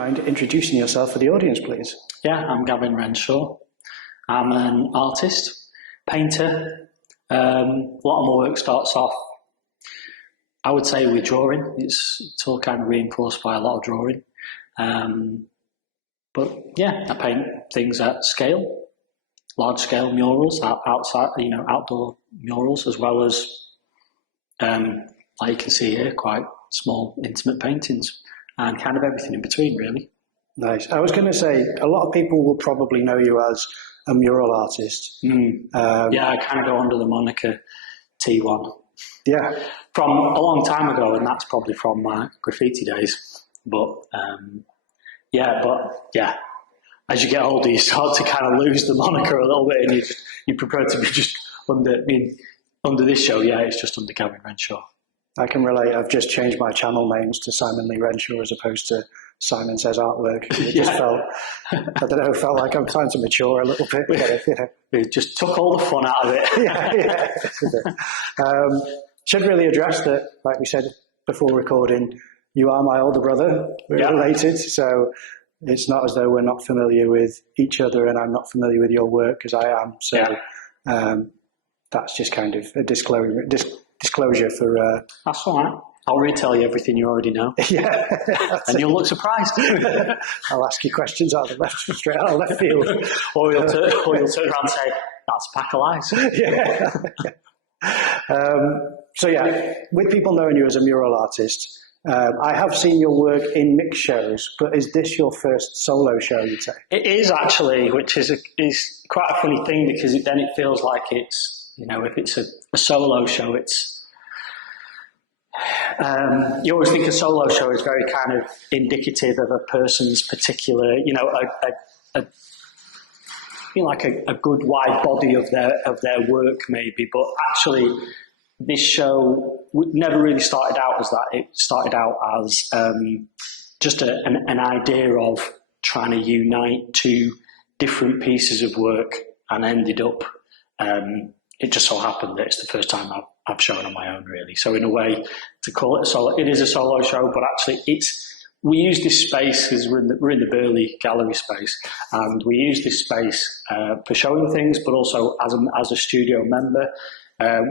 mind introducing yourself for the audience, please? Yeah, I'm Gavin Renshaw. I'm an artist, painter. A lot of my work starts off, I would say, with drawing. It's all kind of reinforced by a lot of drawing. But yeah, I paint things at scale, large scale murals, outside, outdoor murals, as well as, like you can see here, quite small, intimate paintings, and kind of everything in between, really. Nice. I was going to say, a lot of people will probably know you as a mural artist. Yeah, I kind of go under the moniker T1. Yeah. From a long time ago, and that's probably from my graffiti days. But as you get older, you start to kind of lose the moniker a little bit, and you prefer to be just under this show. Yeah, it's just under Gavin Renshaw. I can relate. I've just changed my channel names to Simon Lee Renshaw as opposed to Simon Says Artwork. It just felt like I'm trying to mature a little bit. It just took all the fun out of it. Should really address that, like we said before recording, you are my older brother. We're related, so it's not as though we're not familiar with each other and I'm not familiar with your work, as I am. So that's just kind of a disclosure for... That's all right. I'll retell you everything you already know. Yeah. And you'll look surprised. I'll ask you questions out of the straight out of left field. or you'll turn around and say, that's a pack of lies. With people knowing you as a mural artist, I have seen your work in mixed shows, but is this your first solo show, you'd say? It is, actually, which is quite a funny thing, because then it feels like it's, if it's a solo show, it's... you always think a solo show is very kind of indicative of a person's particular, a good wide body of their work, maybe. But actually, this show never really started out as that. It started out as just an idea of trying to unite two different pieces of work, and ended up. It just so happened that it's the first time I've shown on my own, really. So in a way, to call it a solo, it is a solo show, but actually we use this space because we're in the Burley gallery space, and we use this space for showing things, but also as a studio member,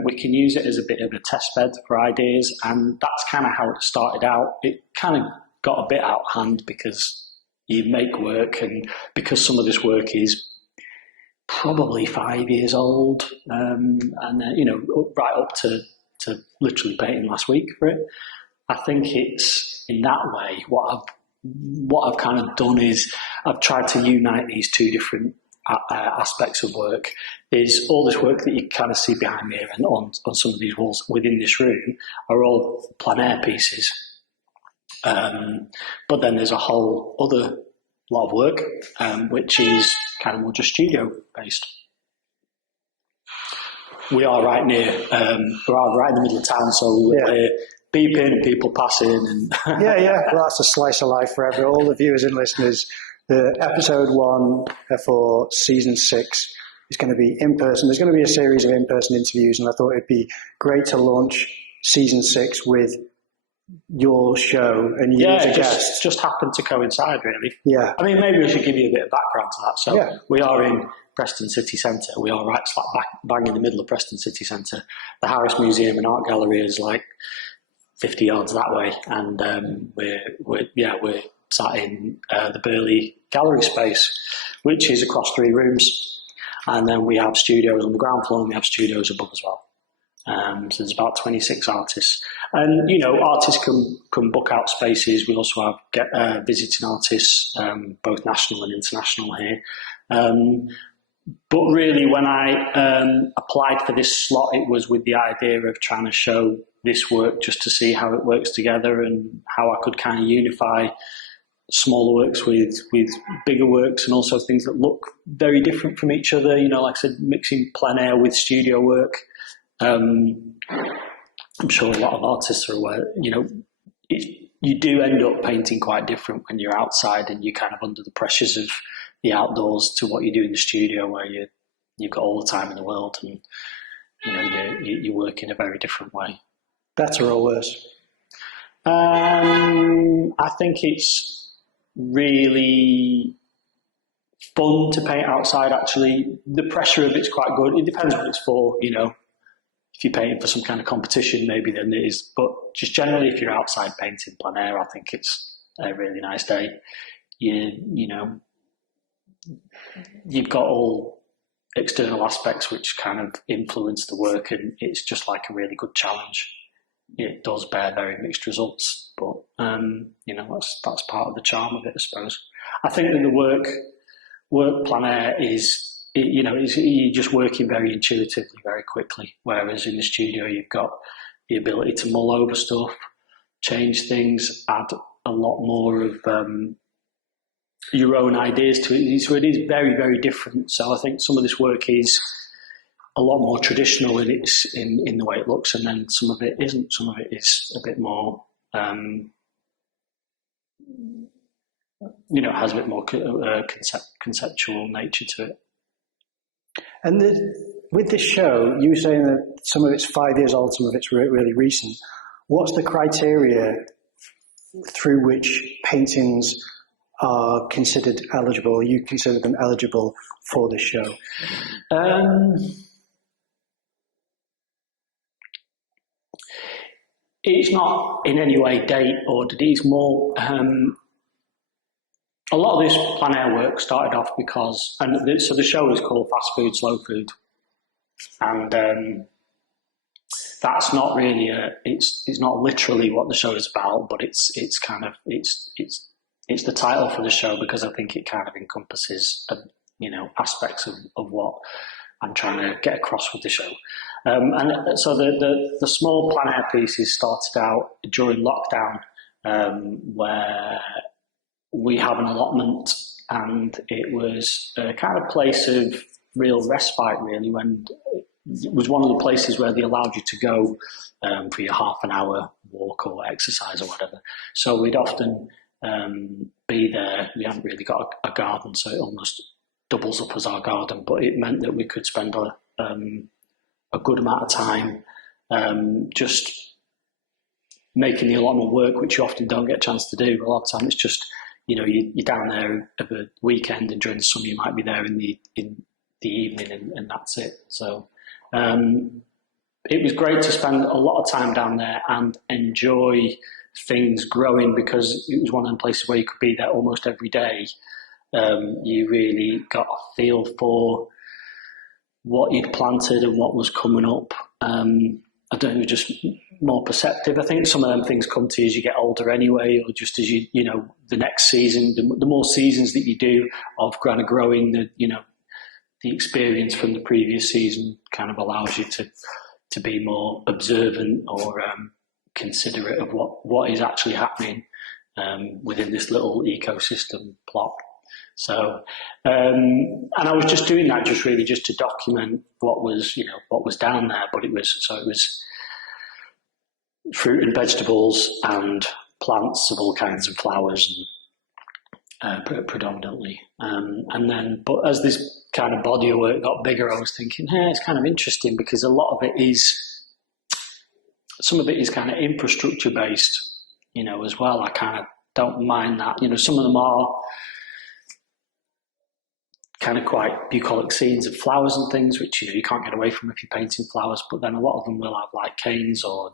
we can use it as a bit of a test bed for ideas, and that's kind of how it started out. It kind of got a bit out of hand because you make work, and because some of this work is probably 5 years old, and right up to literally painting last week for it. I think it's in that way what I've kind of done is I've tried to unite these two different aspects of work. There's all this work that you kind of see behind me and on some of these walls within this room are all plein air pieces, but then there's a whole other lot of work which is kind of more just studio based. We are right near, we're right in the middle of town, so we're beeping and people passing. And well, that's a slice of life for all the viewers and listeners. The episode 1 for season 6 is going to be in person. There's going to be a series of in-person interviews, and I thought it'd be great to launch season 6 with your show and you as a guest. Just happened to coincide, really. Yeah. I mean, maybe we should give you a bit of background to that. So we are in Preston city centre. We are right slap bang in the middle of Preston city centre. The Harris Museum and Art Gallery is like 50 yards that way, and we're sat in the Burley gallery space, which is across 3 rooms, and then we have studios on the ground floor and we have studios above as well. So there's about 26 artists, and artists can book out spaces. We also have visiting artists, both national and international here. But really, when I applied for this slot, it was with the idea of trying to show this work just to see how it works together and how I could kind of unify smaller works with bigger works, and also things that look very different from each other. Like I said, mixing plein air with studio work. I'm sure a lot of artists are aware, you do end up painting quite different when you're outside and you're kind of under the pressures of the outdoors to what you do in the studio, where you've got all the time in the world, and you work in a very different way. Better or worse? I think it's really fun to paint outside, actually. The pressure of it's quite good. It depends what it's for, you know. If you're painting for some kind of competition, maybe then it is. But just generally, if you're outside painting plein air, I think it's a really nice day. You know, you've got all external aspects which kind of influence the work, and it's just like a really good challenge. It does bear very mixed results, but you know, that's part of the charm of it, I suppose. I think that the work plein air is, you know, you're just working very intuitively, very quickly. Whereas in the studio, you've got the ability to mull over stuff, change things, add a lot more of your own ideas to it. So it is very, very different. So I think some of this work is a lot more traditional in the way it looks, and then some of it isn't. Some of it is a bit more, you know, has a bit more conceptual nature to it. And with this show, you were saying that some of it's 5 years old, some of it's really recent. What's the criteria through which paintings are considered eligible, or you consider them eligible for this show? It's not in any way date ordered. It's more, a lot of this plein air work started off because, so the show is called Fast Food, Slow Food. And that's not really it's not literally what the show is about, but it's kind of, it's the title for the show because I think it kind of encompasses, you know, aspects of what I'm trying to get across with the show. And so the small plein air pieces started out during lockdown, where we have an allotment, and it was a kind of place of real respite, really, when it was one of the places where they allowed you to go for your half an hour walk or exercise or whatever. So we'd often be there. We hadn't really got a garden, so it almost doubles up as our garden, but it meant that we could spend a good amount of time just making the allotment work, which you often don't get a chance to do. A lot of time it's just, you know, you're down there over the weekend, and during the summer you might be there in the evening, and that's it. So it was great to spend a lot of time down there and enjoy things growing, because it was one of the places where you could be there almost every day. You really got a feel for what you'd planted and what was coming up. I don't know, just more perceptive. I think some of them things come to you as you get older anyway, or just as you know, the next season, the more seasons that you do of kind of growing, the experience from the previous season kind of allows you to be more observant or considerate of what is actually happening within this little ecosystem plot. So, and I was just doing that just to document what was down there, but it was fruit and vegetables and plants of all kinds of flowers, and predominantly. But as this kind of body of work got bigger, I was thinking, it's kind of interesting, because a lot of it is, some of it is kind of infrastructure based, as well. I kind of don't mind that. Some of them are kind of quite bucolic scenes of flowers and things, which you can't get away from if you're painting flowers. But then a lot of them will have like canes or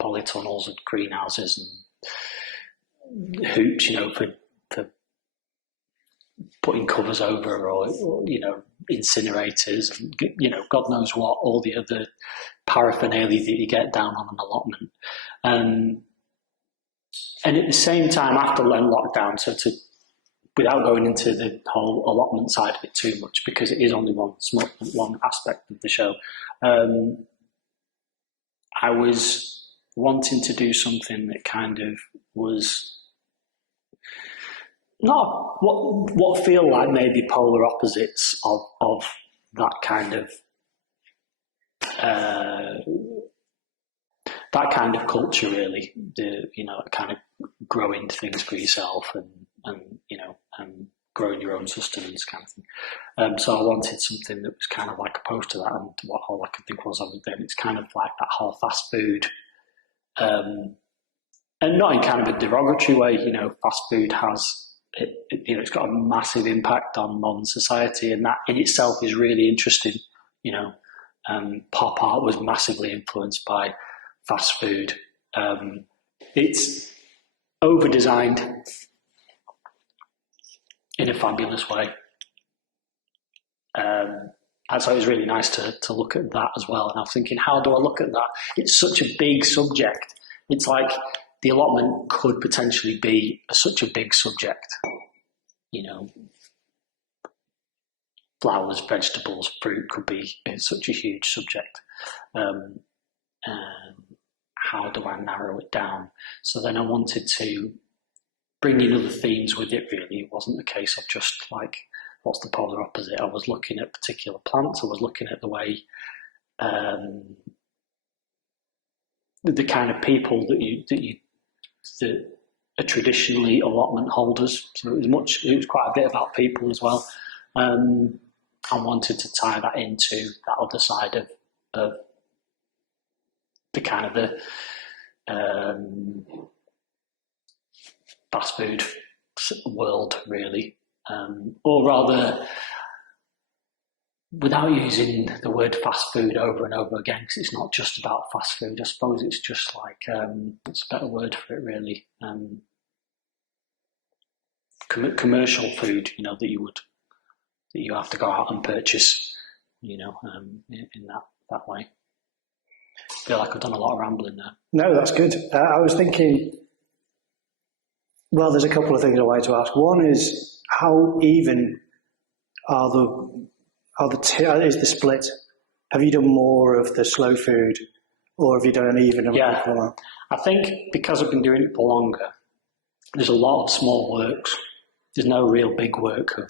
polytunnels and greenhouses and hoops, for putting covers over, or incinerators, and God knows what, all the other paraphernalia that you get down on an allotment. And at the same time, after lockdown, without going into the whole allotment side of it too much, because it is only one aspect of the show, I was wanting to do something that kind of was not what feel like maybe polar opposites of that kind of culture, really. Kind of growing things for yourself and growing your own sustenance kind of thing. So I wanted something that was kind of like opposed to that, and what all I could think was, it's kind of like that whole fast food and not in kind of a derogatory way. Fast food it's got a massive impact on modern society, and that in itself is really interesting. Pop art was massively influenced by fast food. It's over-designed in a fabulous way. And so it was really nice to look at that as well. And I'm thinking, how do I look at that? It's such a big subject. It's like the allotment could potentially be such a big subject. Flowers, vegetables, fruit could be such a huge subject. How do I narrow it down? So then I wanted to bring in other themes with it, really. It wasn't the case of just like, what's the polar opposite? I was looking at particular plants. I was looking at the way the kind of people that are traditionally allotment holders. So it was quite a bit about people as well. I wanted to tie that into that other side of the kind of the fast food world, really. Or rather, without using the word fast food over and over again, because it's not just about fast food. I suppose it's just like, what's a better word for it, really? Commercial food, that you have to go out and purchase, in that way. I feel like I've done a lot of rambling there. No, that's good. I was thinking, well, there's a couple of things I wanted to ask. One is, how even is the split? Have you done more of the slow food, or have you done an even? Yeah, I think because I've been doing it for longer, there's a lot of small works. There's no real big work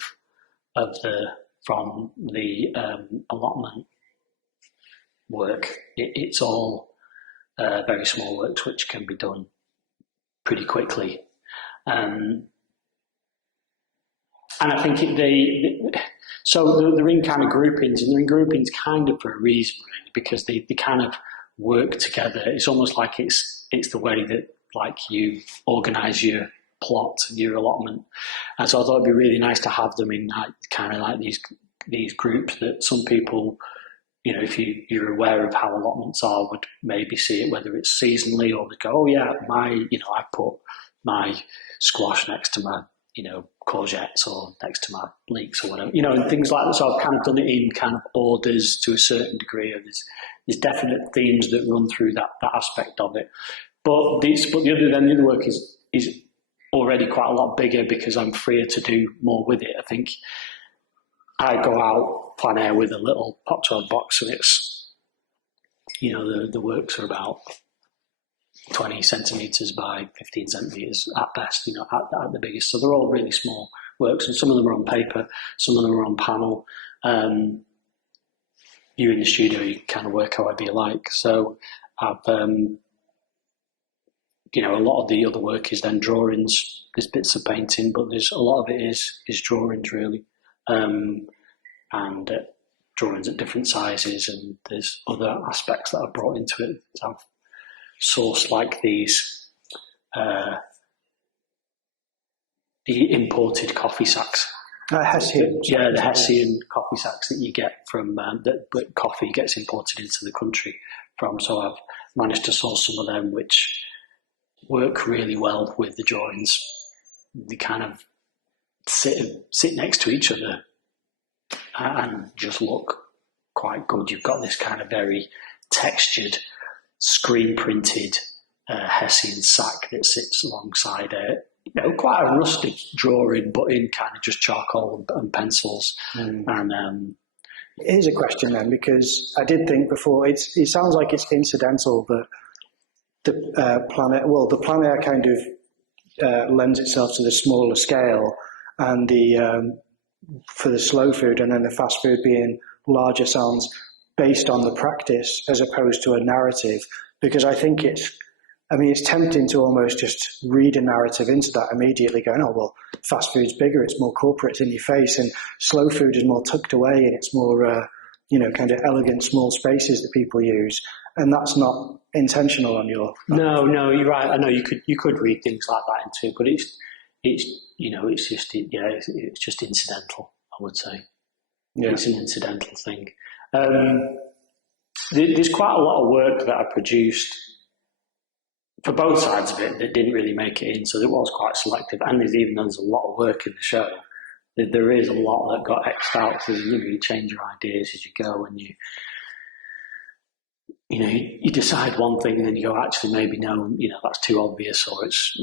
from the allotment work. It's all very small works which can be done pretty quickly. And I think they're in kind of groupings, and they're in groupings kind of for a reason, really, because they kind of work together. It's almost like it's the way that like you organise your plot, your allotment. And so I thought it'd be really nice to have them in kind of like these groups that some people, if you're aware of how allotments are, would maybe see it, whether it's seasonally or they go, oh yeah, I put my squash next to my, courgettes, or next to my leeks or whatever, and things like that. So I've kind of done it in kind of orders to a certain degree. There's definite themes that run through that aspect of it. But the other work is already quite a lot bigger because I'm freer to do more with it. I think I go out plein air with a little pop-toad box, and it's, the works are about 20 centimetres by 15 centimetres at best, at the biggest. So they're all really small works, and some of them are on paper, some of them are on panel. You in the studio, you kind of work however you like. So I've, a lot of the other work is then drawings. There's bits of painting, but there's a lot of it is drawings, really. And drawings at different sizes, and there's other aspects that I've brought into it. I've sourced like these the imported coffee sacks. Hessian. Yeah, the Hessian coffee sacks that you get from that coffee gets imported into the country from. So I've managed to source some of them, which work really well with the drawings. They kind of sit next to each other and just look quite good. You've got this kind of very textured, screen printed Hessian sack that sits alongside quite a rustic drawing, but in kind of just charcoal and pencils. And here's a question then, because I did think before, it sounds like it's incidental that the plein air kind of lends itself to the smaller scale, and for the slow food, and then the fast food being larger sounds based on the practice as opposed to a narrative, because I think it's tempting to almost just read a narrative into that immediately, going, oh, well, fast food's bigger, it's more corporate, it's in your face, and slow food is more tucked away, and it's more kind of elegant small spaces that people use, and that's not intentional on your part. No, you're right. I know you could read things like that into it, but it's just incidental, I would say. Yeah. It's an incidental thing. There's quite a lot of work that I produced for both sides of it that didn't really make it in, so it was quite selective. And there's a lot of work in the show. There is a lot that got X'd out. So you change your ideas as you go, and you decide one thing, and then you go, actually, maybe no, that's too obvious, or it's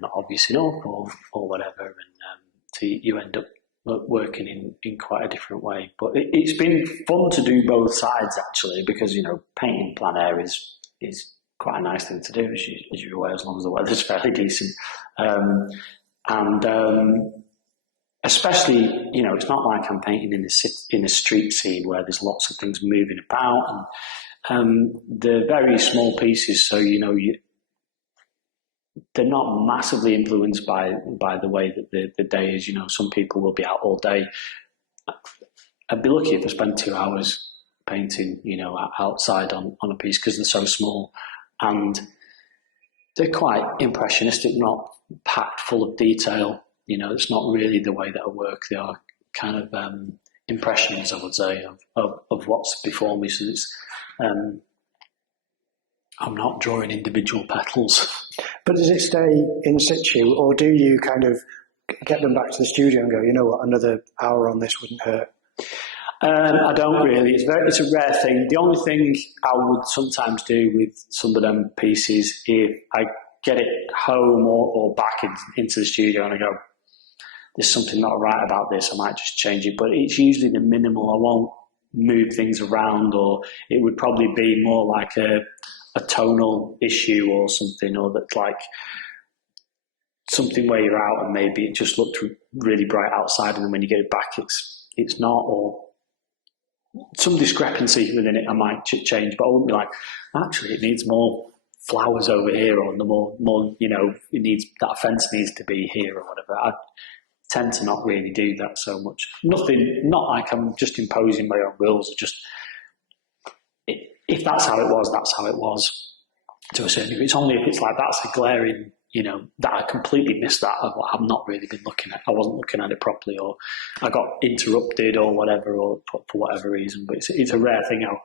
not obvious enough, or whatever, and so you end up working in quite a different way. But it's been fun to do both sides, actually, because painting plein air is quite a nice thing to do, as you're aware, as long as the weather's fairly decent, and especially, it's not like I'm painting in a street scene where there's lots of things moving about, and they're very small pieces, so they're not massively influenced by the way that the day is. Some people will be out all day. I'd be lucky if I spent 2 hours painting, outside on a piece, because they're so small, and they're quite impressionistic, not packed full of detail. It's not really the way that I work. They are kind of impressions, I would say, of what's before me. So it's, I'm not drawing individual petals. But does it stay in situ, or do you kind of get them back to the studio and go, you know what, another hour on this wouldn't hurt? I don't really. It's a rare thing. The only thing I would sometimes do with some of them pieces, if I get it home or back into the studio and I go, there's something not right about this, I might just change it. But it's usually the minimal. I won't move things around, or it would probably be more like a tonal issue or something, or that's like something where you're out and maybe it just looked really bright outside, and then when you get it back, it's not, or some discrepancy within it I might change, but I wouldn't be like, actually, it needs more flowers over here, or the more it needs, that fence needs to be here, or whatever. I tend to not really do that so much. Not like I'm just imposing my own rules. Just if that's how it was, that's how it was. To a certain degree, it's only if it's like that's a glaring, that I completely missed that. I've not really been looking at. I wasn't looking at it properly, or I got interrupted, or whatever, or for whatever reason. But it's a rare thing. I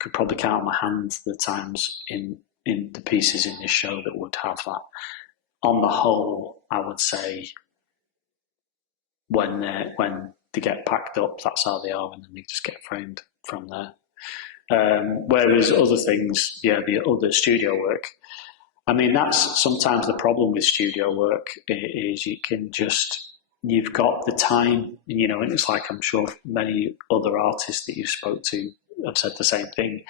could probably count on my hands the times in the pieces in this show that would have that. On the whole, I would say when they get packed up, that's how they are, and then they just get framed from there. Whereas other things, the other studio work, I mean, that's sometimes the problem with studio work, is you've got the time, and it's like, I'm sure many other artists that you spoke to have said the same thing.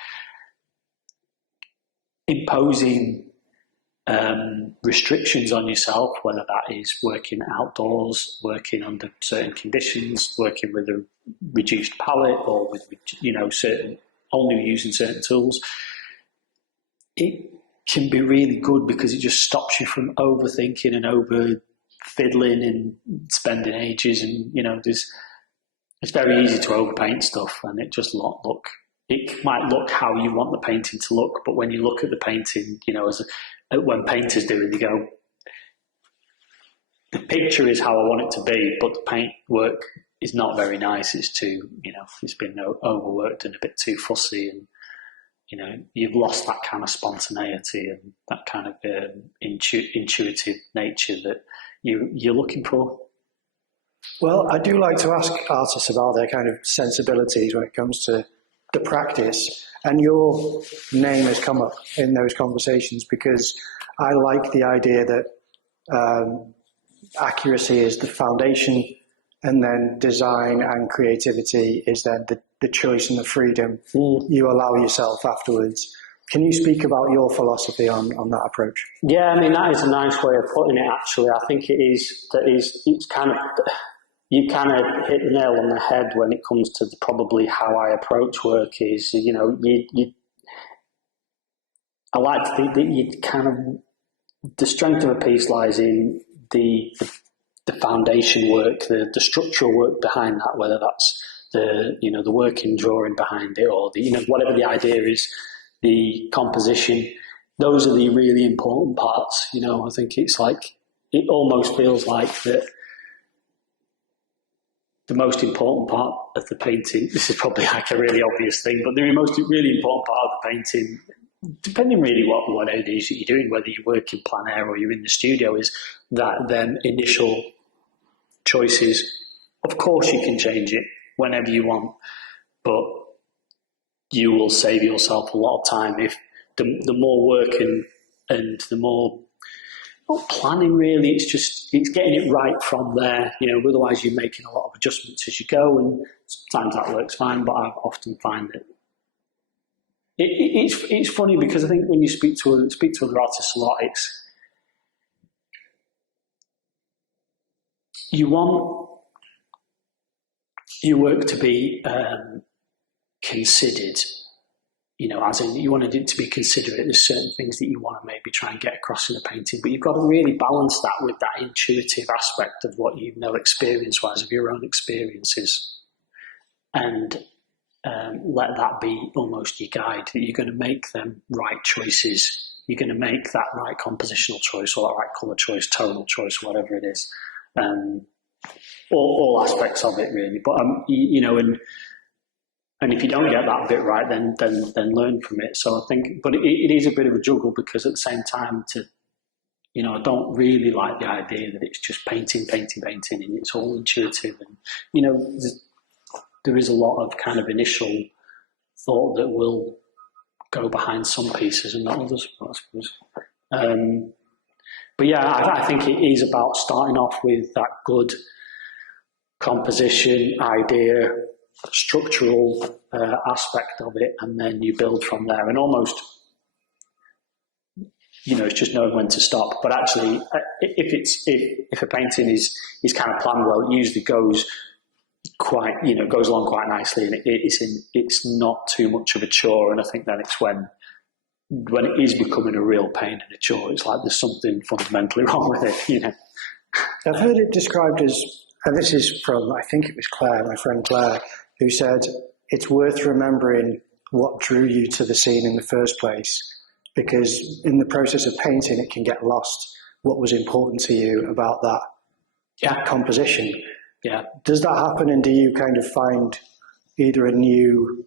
Imposing restrictions on yourself, whether that is working outdoors, working under certain conditions, working with a reduced palette, or with only using certain tools, it can be really good because it just stops you from overthinking and over fiddling and spending ages, and it's very easy to overpaint stuff, and it just it might look how you want the painting to look, but when you look at the painting, when painters do it, you go, the picture is how I want it to be, but the paint work is not very nice. It's too, it's been overworked and a bit too fussy, and you've lost that kind of spontaneity and that kind of intuitive nature that you're looking for. Well, I do like to ask artists about their kind of sensibilities when it comes to the practice, and your name has come up in those conversations because I like the idea that accuracy is the foundation, and then design and creativity is then the choice and the freedom you allow yourself afterwards. Can you speak about your philosophy on that approach? Yeah, I mean, that is a nice way of putting it, actually. I think it's kind of, you kind of hit the nail on the head when it comes to probably how I approach work is, I like to think that you kind of, the strength of a piece lies in the foundation work, the structural work behind that, whether that's the working drawing behind it, or whatever the idea is, the composition. Those are the really important parts. I think it's like, it almost feels like that the most important part of the painting, this is probably like a really obvious thing, but the really important part of the painting, depending really what it is that you're doing, whether you work in plein air or you're in the studio, is that then initial choices. Of course you can change it whenever you want, but you will save yourself a lot of time if the more work and the more, not planning really, it's getting it right from there. Otherwise you're making a lot of adjustments as you go, and sometimes that works fine, but I often find that it's funny, because I think when you speak to other artists a lot, you want your work to be considered, as in you wanted it to be considerate. There's certain things that you want to maybe try and get across in a painting, but you've got to really balance that with that intuitive aspect of what you know experience-wise, of your own experiences, and let that be almost your guide, that you're going to make them right choices. You're going to make that right compositional choice, or that right colour choice, tonal choice, whatever it is. All aspects of it really. But and if you don't get that bit right, then learn from it. So I think, but it is a bit of a juggle, because at the same time, I don't really like the idea that it's just painting, and it's all intuitive. And there is a lot of kind of initial thought that will go behind some pieces and not others, I suppose. But yeah, I think it is about starting off with that good composition idea, structural aspect of it, and then you build from there. And almost, it's just knowing when to stop. But actually, if a painting is kind of planned well, it usually goes along quite nicely, and it's not too much of a chore. And I think then it's when it is becoming a real pain and a chore, it's like there's something fundamentally wrong with it. I've heard it described as, and this is from, I think it was Claire, my friend Claire, who said it's worth remembering what drew you to the scene in the first place, because in the process of painting it can get lost what was important to you about that composition. Yeah. Does that happen, and do you kind of find either a new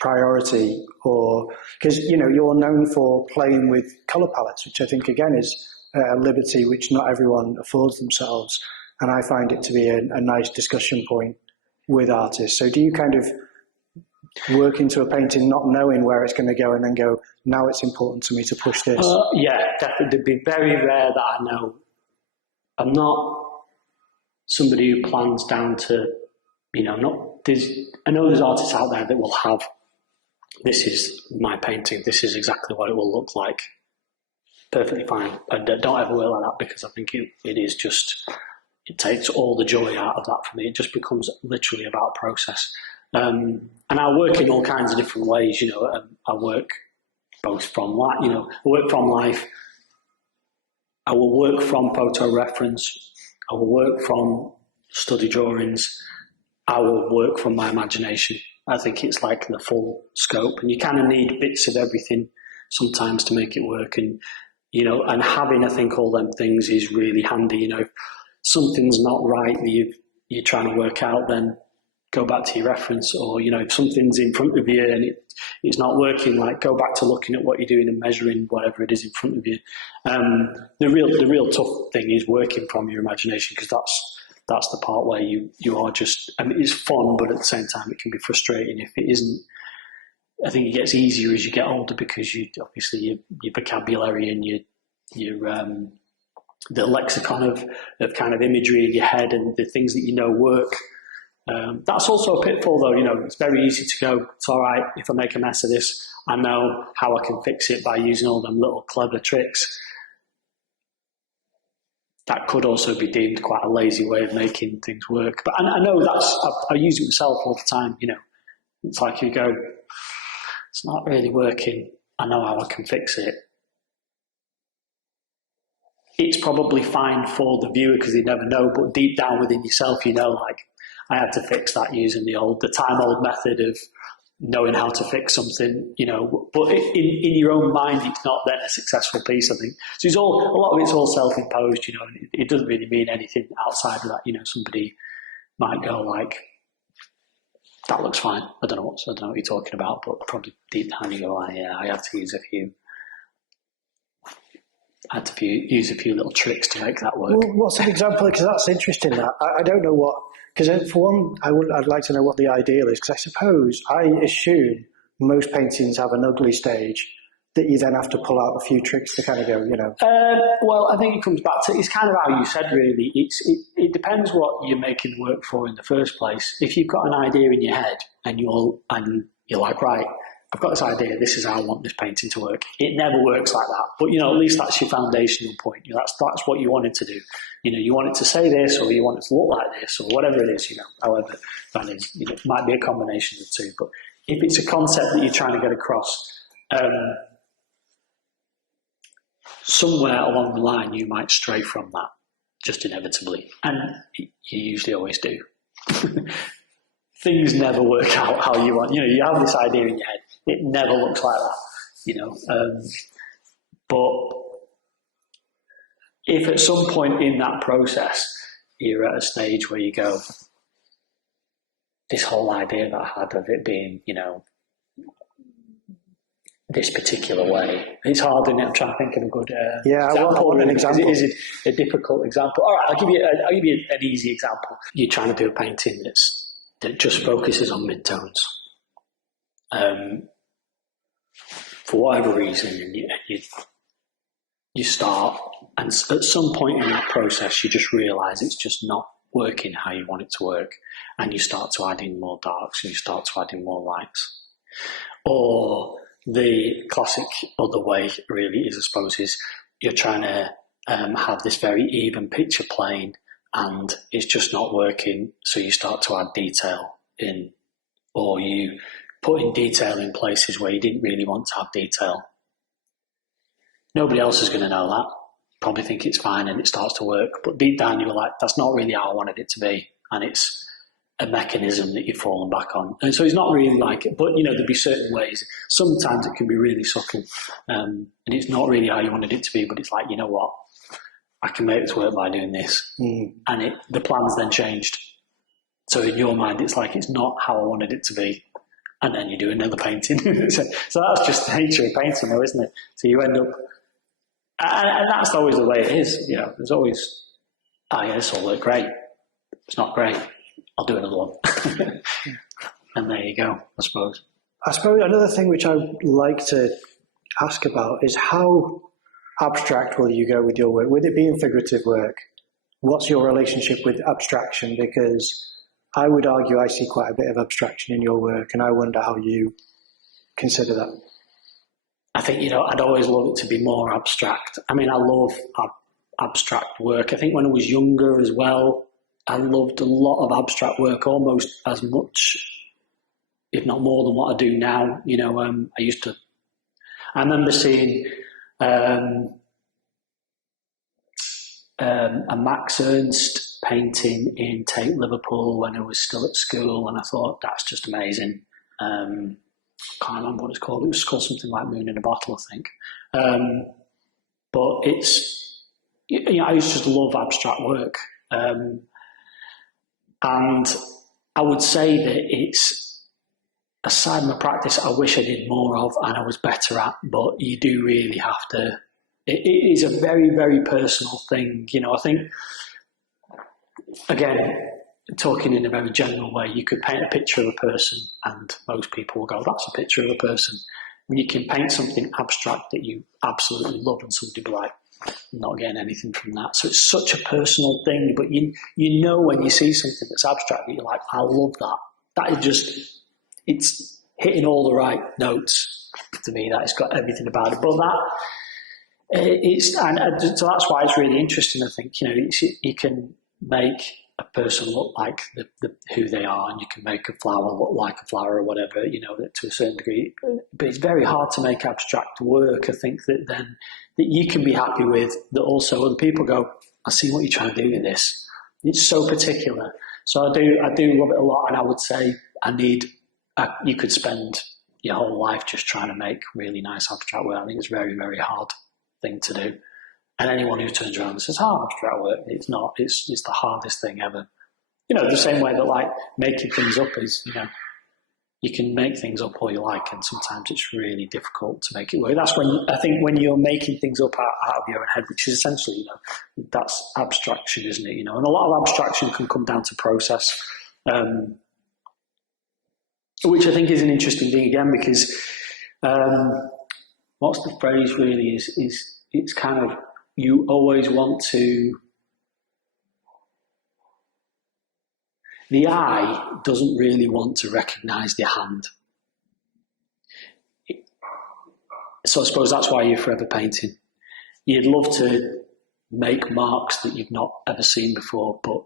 priority, or, because you're known for playing with colour palettes, which I think again is a liberty which not everyone affords themselves, and I find it to be a nice discussion point with artists. So do you kind of work into a painting not knowing where it's going to go, and then go, now it's important to me to push this? Yeah, definitely. It'd be very rare that I know. I'm not somebody who plans down to, I know there's artists out there that will have, this is my painting, this is exactly what it will look like. Perfectly fine. I don't ever work like that, because I think it is just, it takes all the joy out of that for me. It just becomes literally about process. And I work in all kinds of different ways. I work both from I work from life. I will work from photo reference. I will work from study drawings. I will work from my imagination. I think it's like the full scope, and you kind of need bits of everything sometimes to make it work. And and having, I think, all them things is really handy. If something's not right that you're trying to work out, then go back to your reference. Or if something's in front of you and it's not working, like, go back to looking at what you're doing and measuring whatever it is in front of you. The real tough thing is working from your imagination, because that's the part where you are just, it's fun, but at the same time it can be frustrating if it isn't. I think it gets easier as you get older, because obviously your vocabulary and your the lexicon of kind of imagery in your head and the things that work. That's also a pitfall, though. It's very easy to go, it's all right, if I make a mess of this, I know how I can fix it by using all them little clever tricks. That could also be deemed quite a lazy way of making things work. But I know I use it myself all the time. It's like you go, it's not really working, I know how I can fix it. It's probably fine for the viewer because they never know, but deep down within yourself, like, I had to fix that using the time-old method of knowing how to fix something, but in your own mind, it's not then a successful piece, I think. So a lot of it's all self-imposed, and it doesn't really mean anything outside of that. Somebody might go like, that looks fine. I don't know what you're talking about, but probably deep down you go, yeah, I had to use a few little tricks to make that work. Well, what's an example? Because that's interesting. That I don't know what. Because for one, I'd like to know what the ideal is. Because I assume most paintings have an ugly stage that you then have to pull out a few tricks to kind of go, Well, I think it comes back to, it's kind of how you said, really. It depends what you're making work for in the first place. If you've got an idea in your head and you're like, right, I've got this idea, this is how I want this painting to work. It never works like that. But, at least that's your foundational point. That's what you want it to do. You want it to say this, or you want it to look like this, or whatever it is, however that is. It might be a combination of the two. But if it's a concept that you're trying to get across, somewhere along the line you might stray from that, just inevitably. And you usually always do. Things never work out how you want. You have this idea in your head. It never looks like that, but if at some point in that process you're at a stage where you go, this whole idea that I had of it being, this particular way, it's hard, isn't it? I'm trying to think of a good example. I want an example. Is it a difficult example? All right, I'll give you an easy example. You're trying to do a painting that just focuses on midtones. For whatever reason, and you start, and at some point in that process, you just realise it's just not working how you want it to work, and you start to add in more darks, and you start to add in more lights. Or the classic other way, really, is, I suppose, is you're trying to have this very even picture plane, and it's just not working, so you start to add detail in, or you put in detail in places where you didn't really want to have detail. Nobody else is going to know that. Probably think it's fine and it starts to work, but deep down you were like, that's not really how I wanted it to be, and it's a mechanism that you've fallen back on. And so it's not really like it, but there'd be certain ways. Sometimes it can be really subtle, and it's not really how you wanted it to be, but it's like, you know what, I can make this work by doing this. And the plan's then changed. So in your mind, it's like, it's not how I wanted it to be. And then you do another painting. so that's just the nature of painting, though, isn't it? So you end up, and that's always the way it is. There's always, this will work great. It's not great. I'll do another one. And there you go, I suppose. I suppose another thing which I'd like to ask about is how abstract will you go with your work? With it being figurative work, what's your relationship with abstraction? Because I would argue I see quite a bit of abstraction in your work, and I wonder how you consider that. I think, I'd always love it to be more abstract. I mean, I love abstract work. I think when I was younger as well, I loved a lot of abstract work, almost as much, if not more, than what I do now. I remember seeing a Max Ernst painting in Tate, Liverpool when I was still at school, and I thought, that's just amazing. Can't remember what it's called. It was called something like Moon in a Bottle, I think. But it's, I used to just love abstract work. And I would say that it's a side of my practice I wish I did more of and I was better at, but you do really have to, it is a very, very personal thing. I think, again, talking in a very general way, you could paint a picture of a person and most people will go, that's a picture of a person. And you can paint something abstract that you absolutely love and somebody will be like, I'm not getting anything from that. So it's such a personal thing, but you know when you see something that's abstract that you're like, I love that. That is just, it's hitting all the right notes to me. That it's got everything about it. But so that's why it's really interesting. I think you can make a person look like who they are, and you can make a flower look like a flower or whatever, to a certain degree. But it's very hard to make abstract work. I think that you can be happy with, that also other people go, I see what you're trying to do with this. It's so particular. So I do love it a lot, and I would say you could spend your whole life just trying to make really nice abstract work. I think it's a very, very hard thing to do. And anyone who turns around and says, abstract work, it's not, it's the hardest thing ever. The same way that like making things up is, you can make things up all you like, and sometimes it's really difficult to make it work. That's when you're making things up out of your own head, which is essentially, that's abstraction, isn't it? And a lot of abstraction can come down to process, which I think is an interesting thing again, because what's the phrase really is it's kind of, you always want to, the eye doesn't really want to recognise the hand. So I suppose that's why you're forever painting. You'd love to make marks that you've not ever seen before, but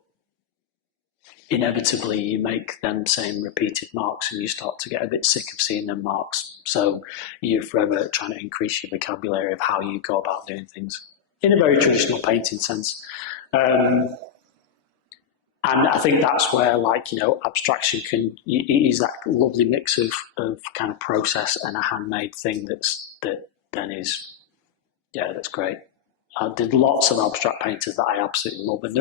inevitably you make them same repeated marks and you start to get a bit sick of seeing them marks. So you're forever trying to increase your vocabulary of how you go about doing things in a very traditional painting sense. And I think that's where, abstraction is that lovely mix of kind of process and a handmade thing that's great. There's lots of abstract painters that I absolutely love, and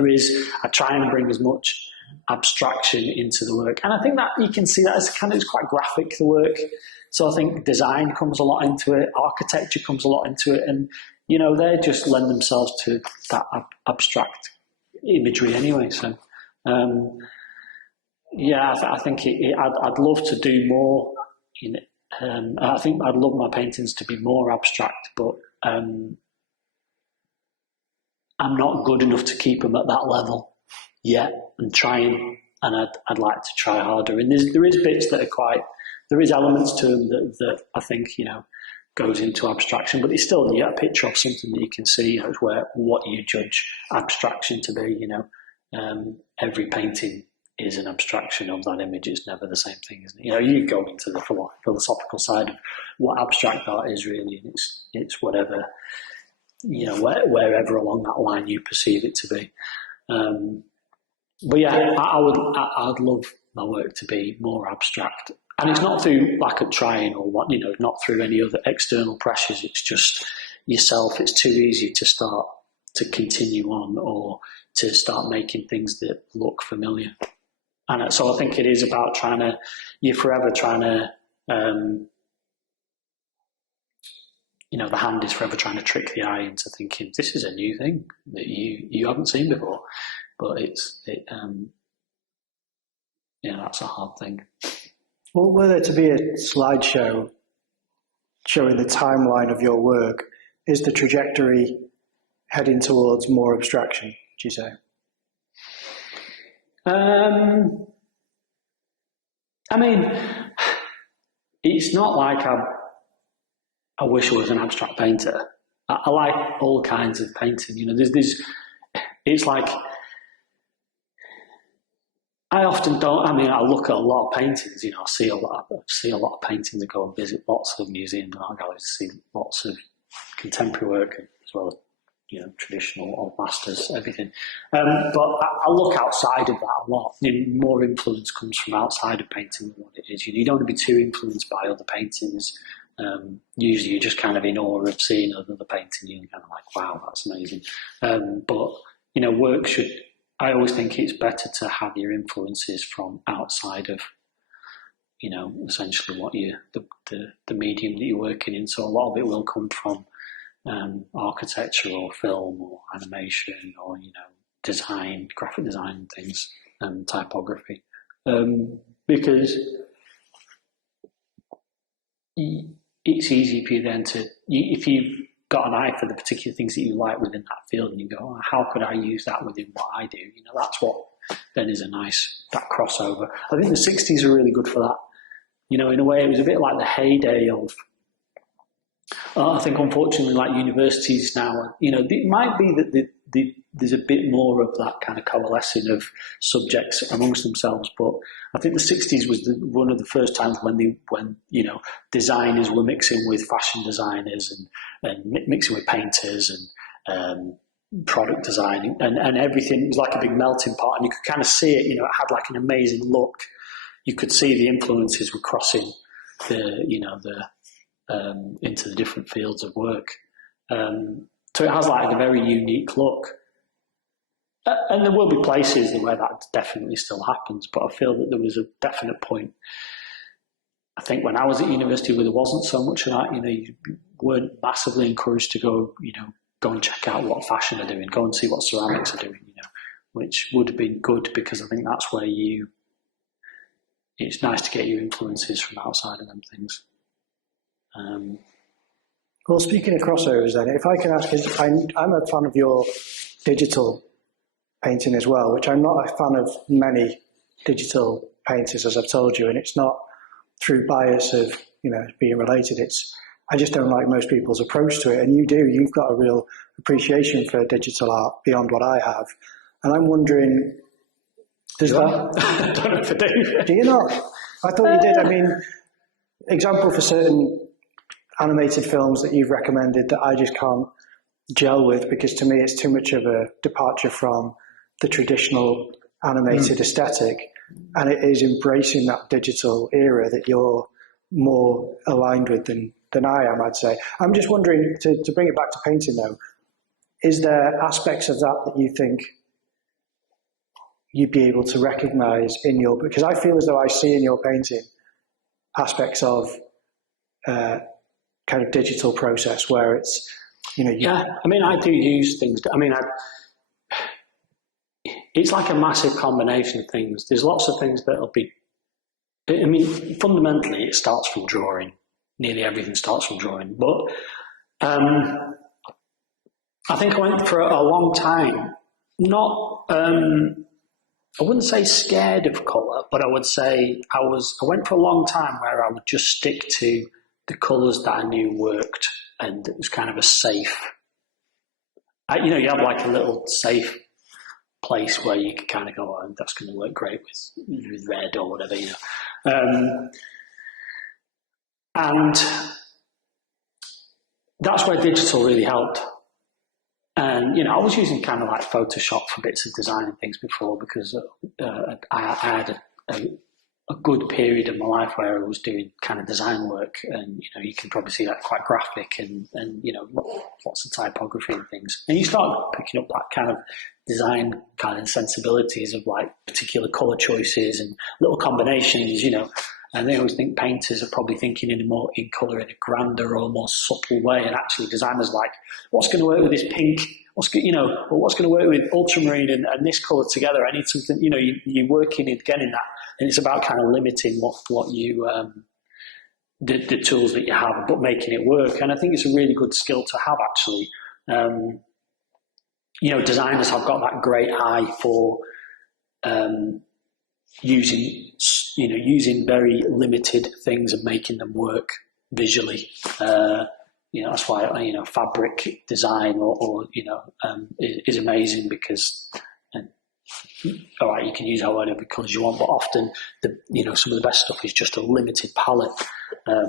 I try and bring as much abstraction into the work, and I think that you can see that it's quite graphic, the work. So I think design comes a lot into it, architecture comes a lot into it, and they just lend themselves to that abstract imagery anyway. So. I think I'd love to do more. I think I'd love my paintings to be more abstract, but I'm not good enough to keep them at that level yet. I'm trying, and I'd like to try harder. And there is bits that are there is elements to them that I think goes into abstraction, but it's still a picture of something that you can see. It's what you judge abstraction to be. Every painting is an abstraction of that image. It's never the same thing, isn't it? You go into the philosophical side of what abstract art is really, and it's whatever, wherever along that line you perceive it to be. But yeah, I'd love my work to be more abstract, and it's not through lack of trying or not through any other external pressures. It's just yourself. It's too easy to continue on or to start making things that look familiar. And so I think it is about you're forever trying to, the hand is forever trying to trick the eye into thinking this is a new thing that you haven't seen before. But that's a hard thing. Well, were there to be a slideshow showing the timeline of your work, is the trajectory heading towards more abstraction, do you say? It's not like I wish I was an abstract painter. I like all kinds of painting. It's like, I often don't. I look at a lot of paintings. I see a lot of paintings. I go and visit lots of museums and art galleries to see lots of contemporary work as well as traditional old masters, everything. But I look outside of that a lot. More influence comes from outside of painting than what it is. You don't want to be too influenced by other paintings. Usually you're just kind of in awe of seeing other painting. You're kind of like, wow, that's amazing. But work should. I always think it's better to have your influences from outside of, essentially what the medium that you're working in. So a lot of it will come from architecture or film or animation or design, graphic design and things, and typography, because it's easy for you then if you've got an eye for the particular things that you like within that field, and you go, how could I use that within what I do? That's what then is that crossover. I think the 60s are really good for that. In a way, it was a bit like the heyday of. I think, unfortunately, like universities now, it might be that there's a bit more of that kind of coalescing of subjects amongst themselves. But I think the 60s was one of the first times when designers were mixing with fashion designers and mixing with painters and product design, and everything was like a big melting pot, and you could kind of see it. It had like an amazing look. You could see the influences were crossing into the different fields of work. So it has like a very unique look. And there will be places where that definitely still happens, but I feel that there was a definite point. I think when I was at university where there wasn't so much of that, you weren't massively encouraged to go and check out what fashion are doing, go and see what ceramics are doing, which would have been good, because I think that's where it's nice to get your influences from outside of them things. Well, speaking of crossovers then, if I can ask, I'm a fan of your digital painting as well, which I'm not a fan of many digital painters, as I've told you, and it's not through bias of being related. I just don't like most people's approach to it, and you've got a real appreciation for digital art beyond what I have, and I'm wondering, does that? I don't know if I do. Do you not? I thought you did. I mean, example for certain animated films that you've recommended that I just can't gel with, because to me it's too much of a departure from the traditional animated aesthetic, and it is embracing that digital era that you're more aligned with than I am, I'd say. I'm just wondering, to bring it back to painting though, is there aspects of that you think you'd be able to recognise in your, because I feel as though I see in your painting aspects of kind of digital process where it's, Yeah, I mean, I do use things. It's like a massive combination of things. There's lots of things that'll be, fundamentally it starts from drawing. Nearly everything starts from drawing. But I think I went for a long time, not, I wouldn't say scared of colour, but I would say I went for a long time where I would just stick to the colours that I knew worked, and it was kind of a safe, you have like a little safe place where you can kind of go, oh, that's going to work great with red or whatever, and that's where digital really helped. And, I was using kind of like Photoshop for bits of design and things before, because I had a good period of my life where I was doing kind of design work, and you can probably see that quite graphic and lots of typography and things, and you start picking up that kind of design kind of sensibilities of like particular color choices and little combinations, and they always think painters are probably thinking in color in a grander or more subtle way, and actually designers like, what's going to work with this pink, what's going to work with ultramarine and this color together. I need something, you're working again in that. And it's about kind of limiting what you, the tools that you have, but making it work. And I think it's a really good skill to have, actually. Designers have got that great eye for using very limited things and making them work visually. That's why, fabric design is amazing, because all right, you can use whatever colours you want, but often some of the best stuff is just a limited palette. But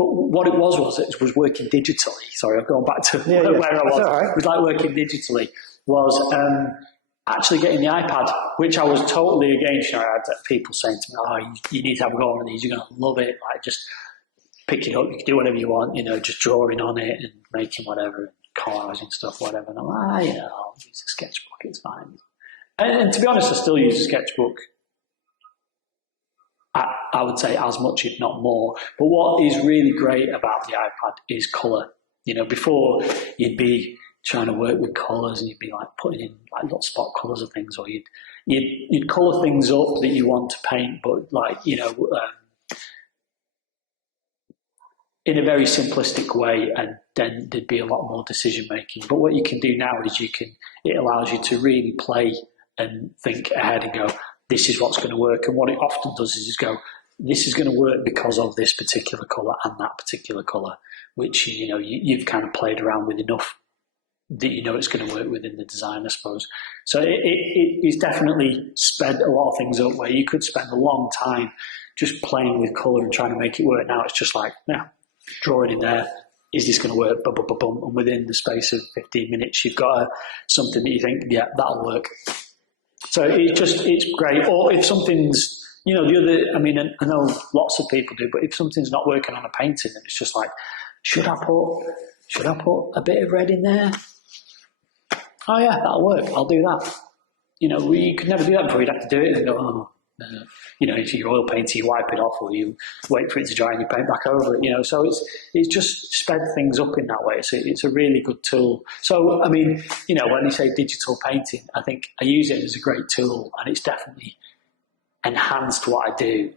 what it was working digitally. Sorry, I've gone back to where I was. Right. It was like working digitally was actually getting the iPad, which I was totally against. I had people saying to me, "Oh, you need to have a go on these. You're going to love it. Like, just pick it up. You can do whatever you want. Just drawing on it and making whatever." Collaging stuff, whatever, and I'm like, I'll use a sketchbook, it's fine. And to be honest, I still use a sketchbook, I would say as much, if not more. But what is really great about the iPad is colour. Before you'd be trying to work with colours and you'd be like putting in like little spot colours of things, or you'd colour things up that you want to paint, but like, in a very simplistic way, and then there'd be a lot more decision making. But what you can do now is it allows you to really play and think ahead and go, this is what's going to work. And what it often does is go, this is going to work because of this particular colour and that particular colour, which you've kind of played around with enough that it's going to work within the design, I suppose. So it's definitely sped a lot of things up where you could spend a long time just playing with colour and trying to make it work. Now it's just like, draw it in there, is this going to work? Boom, boom, boom, boom. And within the space of 15 minutes, you've got something that you think, yeah, that'll work. So it's great. Or if something's, I know lots of people do, but if something's not working on a painting, and it's just like, should I put a bit of red in there? Oh yeah, that'll work. I'll do that. You could never do that before. You'd have to do it and go, if you're oil painting, you wipe it off, or you wait for it to dry and you paint back over it. So it's just sped things up in that way. It's a really good tool. So when you say digital painting, I think I use it as a great tool, and it's definitely enhanced what I do.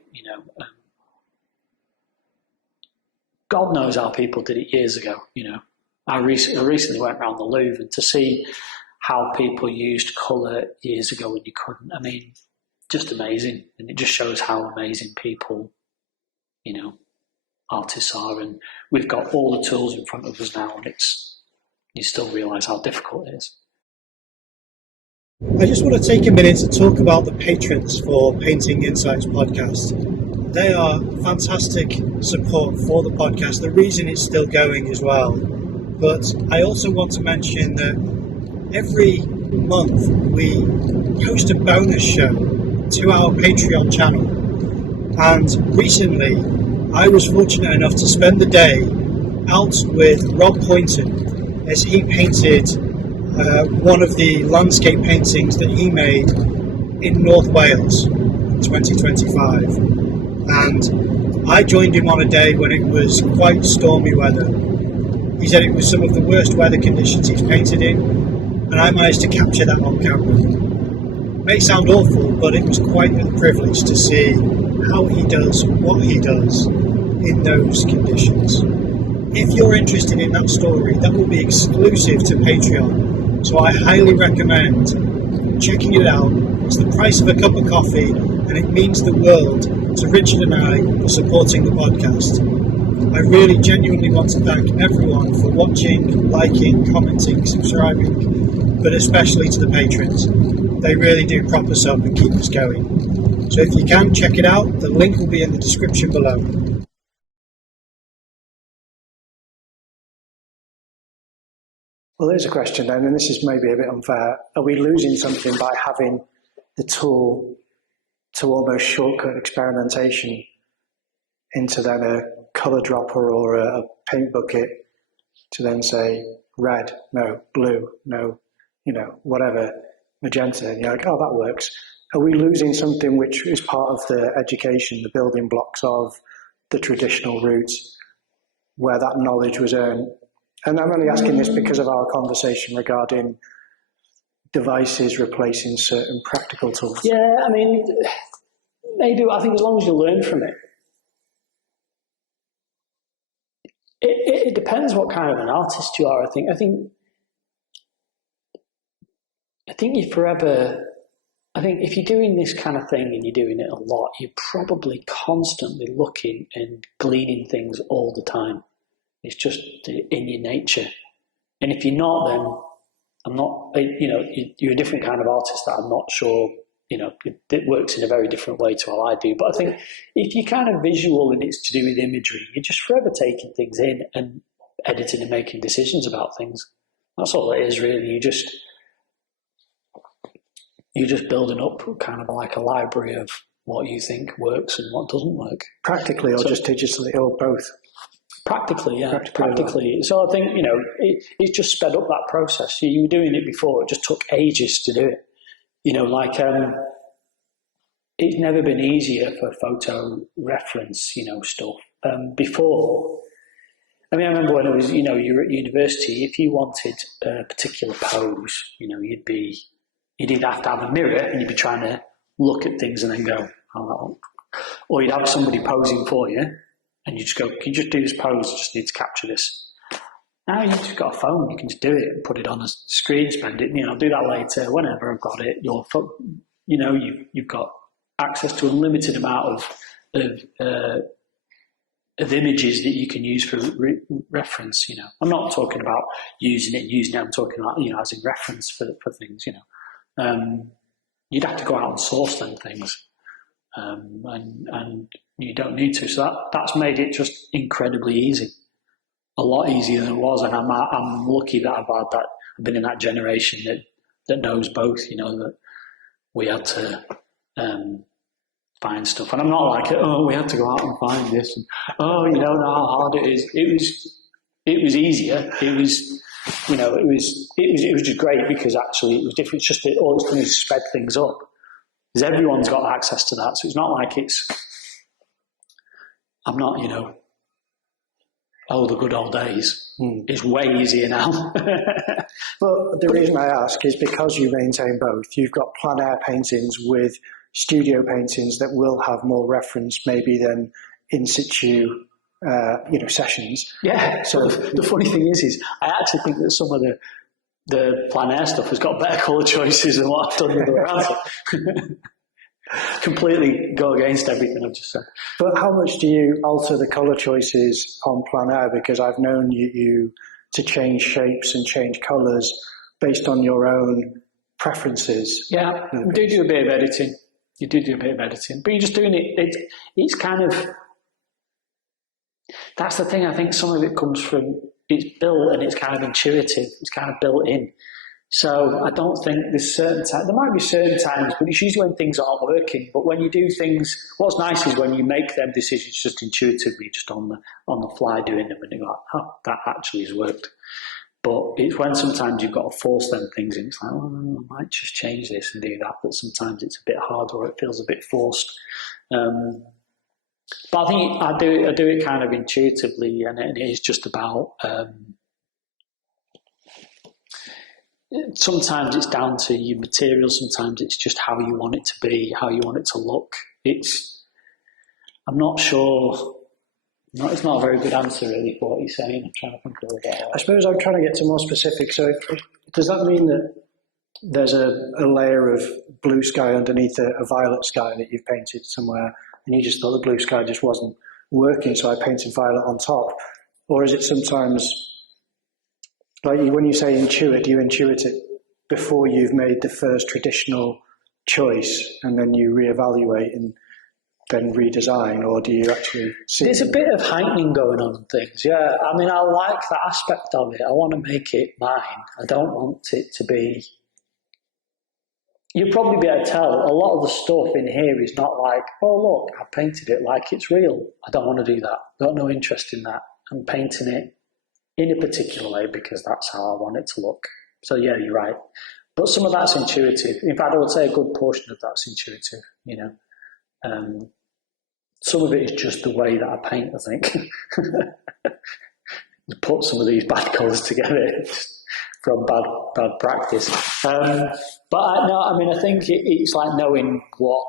God knows how people did it years ago. I recently went around the Louvre, and to see how people used colour years ago when you couldn't. Just amazing. And it just shows how amazing people, artists are. And we've got all the tools in front of us now, and you still realise how difficult it is. I just want to take a minute to talk about the patrons for Painting Insights podcast. They are fantastic support for the podcast, the reason it's still going as well. But I also want to mention that every month we post a bonus show to our Patreon channel. And recently I was fortunate enough to spend the day out with Rob Poynton as he painted one of the landscape paintings that he made in North Wales in 2025. And I joined him on a day when it was quite stormy weather. He said it was some of the worst weather conditions he's painted in, and I managed to capture that on camera. It may sound awful, but it was quite a privilege to see how he does what he does in those conditions. If you're interested in that story, that will be exclusive to Patreon, so I highly recommend checking it out. It's the price of a cup of coffee, and it means the world to Richard and I for supporting the podcast. I really genuinely want to thank everyone for watching, liking, commenting, subscribing, but especially to the patrons. They really do prop us up and keep us going. So if you can, check it out. The link will be in the description below. Well, there's a question then, and this is maybe a bit unfair. Are we losing something by having the tool to almost shortcut experimentation into then a colour dropper or a paint bucket to then say red, no, blue, no, whatever, magenta, and you're like, oh, that works. Are we losing something which is part of the education, the building blocks of the traditional routes where that knowledge was earned? And I'm only asking this because of our conversation regarding devices replacing certain practical tools. Yeah, maybe. I think as long as you learn from it. It depends what kind of an artist you are. I think you're forever. I think if you're doing this kind of thing and you're doing it a lot, you're probably constantly looking and gleaning things all the time. It's just in your nature. And if you're not, then I'm not. You're a different kind of artist that I'm not sure. It works in a very different way to how I do. But I think if you're kind of visual and it's to do with imagery, you're just forever taking things in and editing and making decisions about things. That's all it is, really. You're just building up kind of like a library of what you think works and what doesn't work. Practically or just digitally or both? Practically, yeah. Practically. So I think, it's just sped up that process. You were doing it before. It just took ages to do it. It's never been easier for photo reference, stuff. Before, I remember when I was, you're at university, if you wanted a particular pose, you'd either have to have a mirror and you'd be trying to look at things and then go, oh, or you'd have somebody posing for you and you just go, can you just do this pose? I just need to capture this. Now you've just got a phone, you can just do it and put it on a screen, spend it, I'll do that later, whenever I've got it. You've got access to a limited amount of images that you can use for reference, I'm not talking about using it, I'm talking about, as in reference for things, You'd have to go out and source them things. And you don't need to. So that's made it just incredibly easy. a lot easier than it was, and I'm lucky that I've been in that generation that knows both. That we had to find stuff, and I'm not like, we had to go out and find this, and you don't know how hard it is. It was easier. It was just great because actually it was different. It's just that all it's done is sped things up, because everyone's got access to that. So it's not like I'm not, the good old days. It's way easier now. But the reason I ask is because you maintain both. You've got plein air paintings with studio paintings that will have more reference maybe than in situ sessions. Yeah. So the funny thing is I actually think that some of the plein air stuff has got better colour choices than what I've done with the round. Completely go against everything I've just said. But how much do you alter the colour choices on plein air? Because I've known you to change shapes and change colours based on your own preferences. Yeah, you do a bit of editing. But you're just doing it. It's kind of, that's the thing. I think some of it comes from, it's built and it's kind of intuitive. It's kind of built in. So I don't think there's certain times. There might be certain times, but it's usually when things aren't working. But when you do things, what's nice is when you make them decisions just intuitively, just on the fly doing them, and you're like, that actually has worked. But it's when sometimes you've got to force them things, and it's like, I might just change this and do that. But sometimes it's a bit hard, or it feels a bit forced. But I think I do it kind of intuitively, and it is just about. Sometimes it's down to your material. Sometimes it's just how you want it to be, how you want it to look. I'm not sure. It's not a very good answer, really, for what you're saying. I'm trying to think of it. I suppose I'm trying to get to more specific. So does that mean that there's a layer of blue sky underneath a violet sky that you've painted somewhere, and you just thought the blue sky just wasn't working, so I painted violet on top? Or is it sometimes... Like when you say intuit, do you intuit it before you've made the first traditional choice and then you reevaluate and then redesign, or do you actually see... There's a bit of heightening going on in things, yeah. I mean, I like that aspect of it. I want to make it mine. I don't want it to be... You'll probably be able to tell a lot of the stuff in here is not like, look, I painted it like it's real. I don't want to do that. I've got no interest in that. I'm painting it in a particular way because that's how I want it to look. So yeah, you're right. But some of that's intuitive. In fact, I would say a good portion of that's intuitive, Some of it is just the way that I paint, I think. Put some of these bad colours together from bad practice. I think it's like knowing what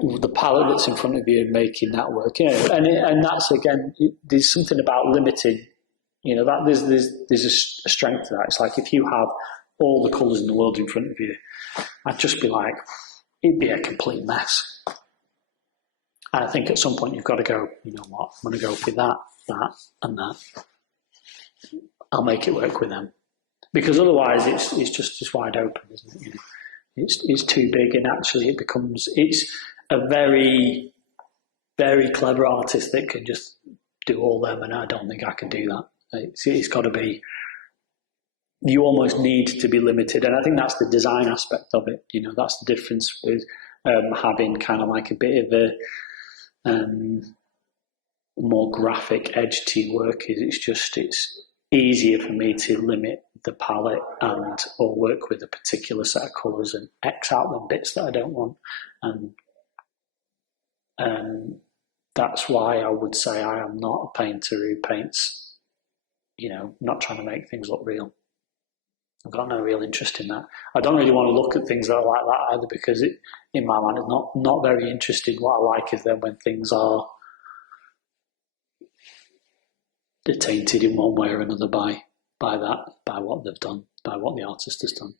the palette that's in front of you and making that work. And that's, again, there's something about limiting. That there's a strength to that. It's like if you have all the colours in the world in front of you, I'd just be like, it'd be a complete mess. And I think at some point you've got to go, you know what, I'm going to go with that, and that. I'll make it work with them. Because otherwise it's just wide open, isn't it? It's too big, and actually it's a very, very clever artist that can just do all them, and I don't think I can do that. It's got to be, you almost need to be limited, and I think that's the design aspect of it. That's the difference with having kind of like a bit of a more graphic edge to your work. It's easier for me to limit the palette or work with a particular set of colours and X out the bits that I don't want, and that's why I would say I am not a painter who paints. Not trying to make things look real. I've got no real interest in that. I don't really want to look at things that are like that either, because in my mind, it's not very interesting. What I like is then when things are tainted in one way or another by what they've done, by what the artist has done.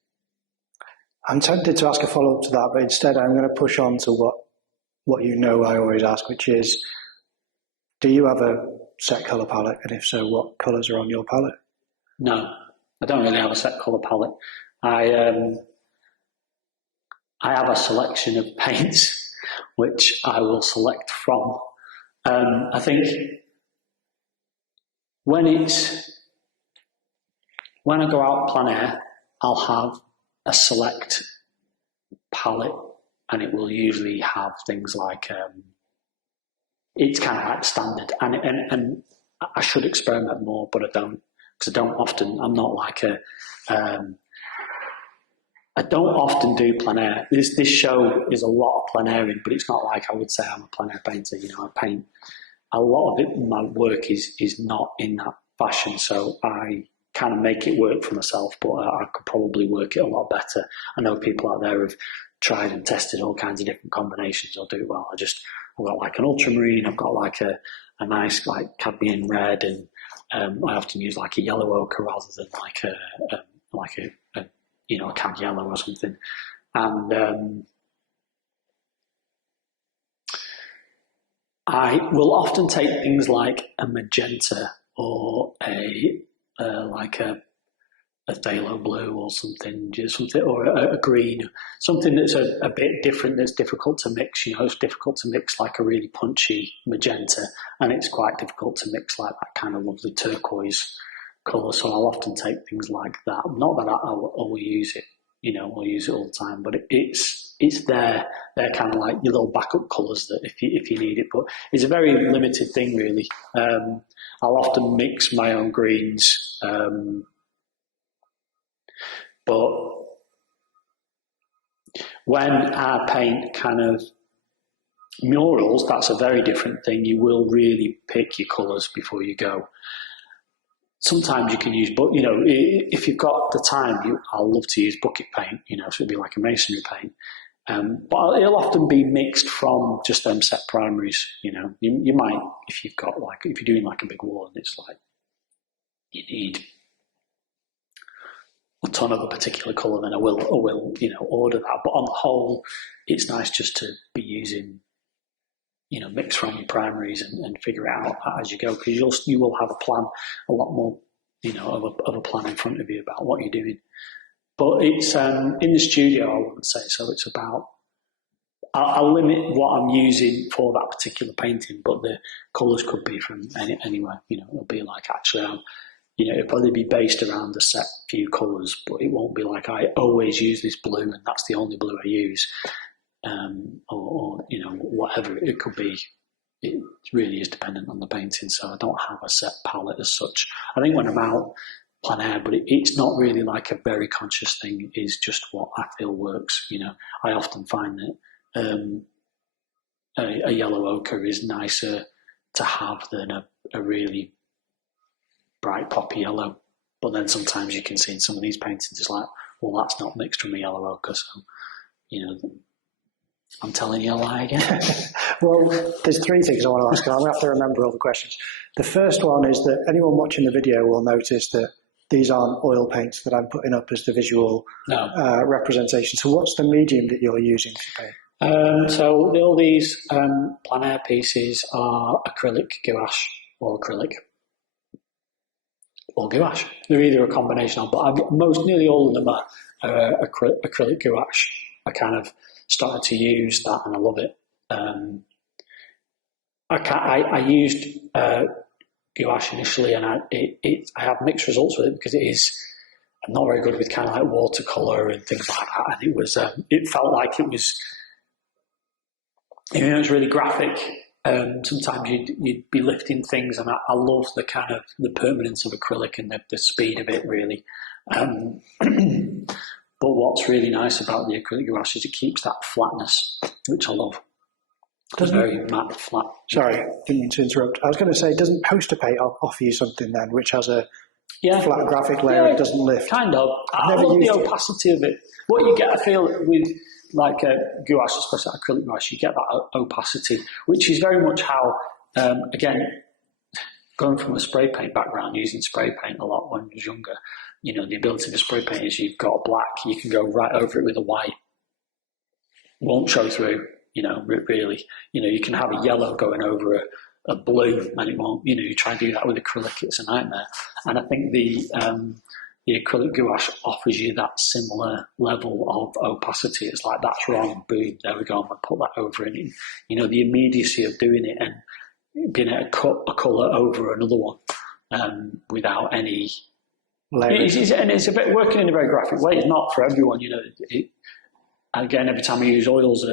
I'm tempted to ask a follow-up to that, but instead I'm going to push on to what I always ask, which is, do you have a set colour palette, and if so, what colours are on your palette? No, I don't really have a set colour palette. I have a selection of paints which I will select from. I think when I go out plein air, I'll have a select palette, and it will usually have things like it's kind of like standard, and I should experiment more, but I don't, because I don't often. I'm not like I don't often do plein air. This show is a lot of plein airing, but it's not like I would say I'm a plein air painter. You know, I paint a lot of it. My work is not in that fashion, so I kind of make it work for myself. But I could probably work it a lot better. I know people out there have tried and tested all kinds of different combinations. I'll do it well. I've got like an ultramarine. I've got like a nice like cadmium red, and I often use like a yellow ochre rather than like a you know, a cad yellow or something. And I will often take things like a magenta or a phthalo blue or something, or a green, something that's a bit different, that's difficult to mix. You know, it's difficult to mix like a really punchy magenta, and it's quite difficult to mix like that kind of lovely turquoise colour. So I'll often take things like that. Not that I'll always use it, you know, I'll use it all the time, but it's there. They're kind of like your little backup colours that if you need it. But it's a very limited thing, really. I'll often mix my own greens, but when I paint kind of murals, that's a very different thing. You will really pick your colours before you go. Sometimes you can use, but you know, if you've got the time, I'll love to use bucket paint. You know, so it'd be like a masonry paint. But it'll often be mixed from just them set primaries. You know, you might, if you're doing like a big wall and it's like you need a ton of a particular colour, then I will you know, order that. But on the whole, it's nice just to be using, you know, mix from your primaries and figure it out as you go, because you will have a plan, a lot more, you know, of a plan in front of you about what you're doing. But it's in the studio, I wouldn't say so. It's about I'll limit what I'm using for that particular painting, but the colours could be from anywhere. You know, it'll be like actually, you know, it'll probably be based around a set few colours, but it won't be like I always use this blue and that's the only blue I use. Or you know, whatever it could be. It really is dependent on the painting, so I don't have a set palette as such. I think when I'm out plein air, but it's not really like a very conscious thing. It's just what I feel works. You know, I often find that a yellow ochre is nicer to have than a really bright poppy yellow. But then sometimes you can see in some of these paintings, it's like, well, that's not mixed from a yellow ochre, so you know. I'm telling you a lie again. Well, there's three things I want to ask, and I'm going to have to remember all the questions. The first one is that anyone watching the video will notice that these aren't oil paints that I'm putting up as the visual representation. So what's the medium that you're using to paint? So all these plein air pieces are acrylic gouache or acrylic or gouache. They're either a combination of, but nearly all of them are acrylic gouache. I kind of started to use that and I love it. I used gouache initially, and I have mixed results with it because I'm not very good with kind of like watercolor and things like that. And it felt like it was, you know, it was really graphic. Sometimes you'd be lifting things, and I love the kind of the permanence of acrylic and the speed of it, really. But what's really nice about the acrylic gouache is it keeps that flatness, which I love. It's very matte, flat. Sorry, didn't mean to interrupt. I was going to say, doesn't poster paint offer you something then, which has a flat graphic layer and doesn't lift? Kind of. I love the opacity of it. What you get, I feel, with like a gouache, especially acrylic gouache, you get that opacity, which is very much how, again, going from a spray paint background, using spray paint a lot when I was younger, you know, the ability of a spray paint is you've got a black, you can go right over it with a white. Won't show through, you know, really. You know, you can have a yellow going over a blue and it won't, you know, you try and do that with acrylic, it's a nightmare. And I think the acrylic gouache offers you that similar level of opacity. It's like, that's wrong, boom, there we go, I'm going to put that over it. You know, the immediacy of doing it and being able to cut a colour over another one without any. And it's a bit working in a very graphic way. It's not for everyone, Again, every time you use oils,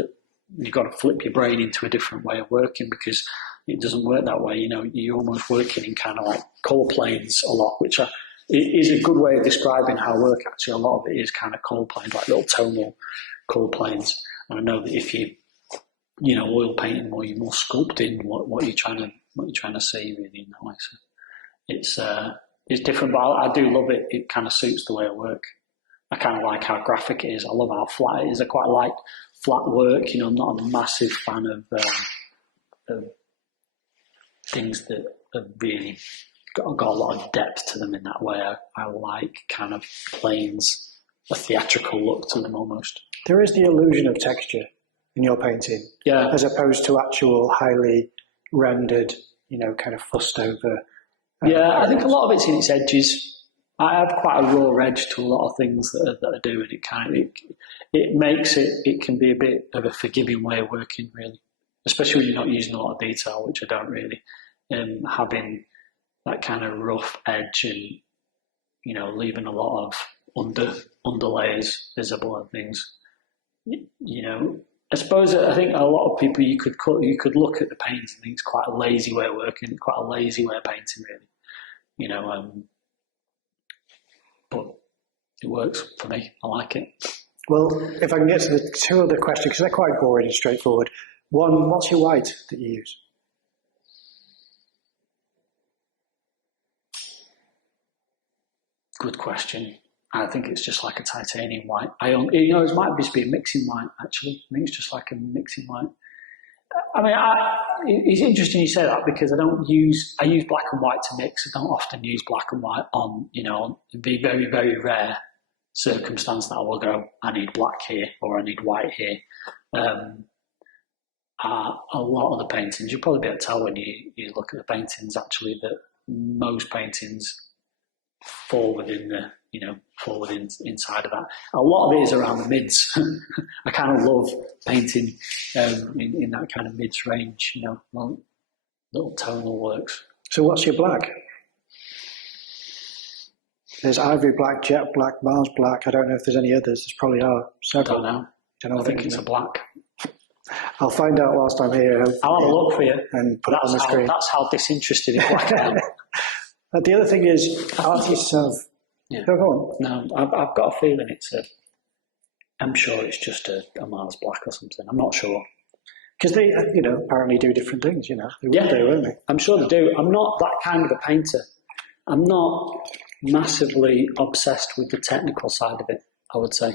you've got to flip your brain into a different way of working because it doesn't work that way. You're almost working in kind of like colour planes a lot, which is a good way of describing how I work. Actually, a lot of it is kind of colour planes, like little tonal colour planes. And I know that if you, oil painting more, you're more sculpting what you're trying to see really in that way. So it's different, but I do love it. It kind of suits the way I work. I kind of like how graphic it is. I love how flat it is. I quite like flat work. I'm not a massive fan of things that have really got a lot of depth to them in that way. I like kind of planes, a theatrical look to them almost. There is the illusion of texture in your painting, as opposed to actual highly rendered, kind of fussed over. I think a lot of it's in its edges. I have quite a raw edge to a lot of things that I do, and it makes it can be a bit of a forgiving way of working, really, especially when you're not using a lot of detail, which I don't really. Having that kind of rough edge and leaving a lot of underlayers visible and things. I think a lot of people you could look at the paintings and think it's quite a lazy way of working, quite a lazy way of painting, really. But it works for me. I like it. Well, if I can get to the two other questions, because they're quite boring and straightforward. One, what's your white that you use? Good question. I think it's just like a titanium white. It might just be a mixing white, actually. I think it's just like a mixing white. I mean, it's interesting you say that because I use black and white to mix. I don't often use black and white on the very, very rare circumstance that I will go, I need black here or I need white here. A lot of the paintings, you'll probably be able to tell when you look at the paintings, actually, that most paintings fall within inside of that. A lot of it is around the mids. I kind of love painting in that kind of mids range, little tonal works. So what's your black? There's ivory black, jet black, Mars black. I don't know if there's any others. There probably are several. I don't know. I think it's a black. I'll find out whilst I'm here. I'll have a look for you. And put it on the screen. That's how disinterested in black I am. But the other thing is, artists have... Yeah. Go on. No, I've got a feeling I'm sure it's just a Mars black or something. I'm not sure. Because they, apparently do different things, They will do, won't they? I'm sure they do. I'm not that kind of a painter. I'm not massively obsessed with the technical side of it, I would say.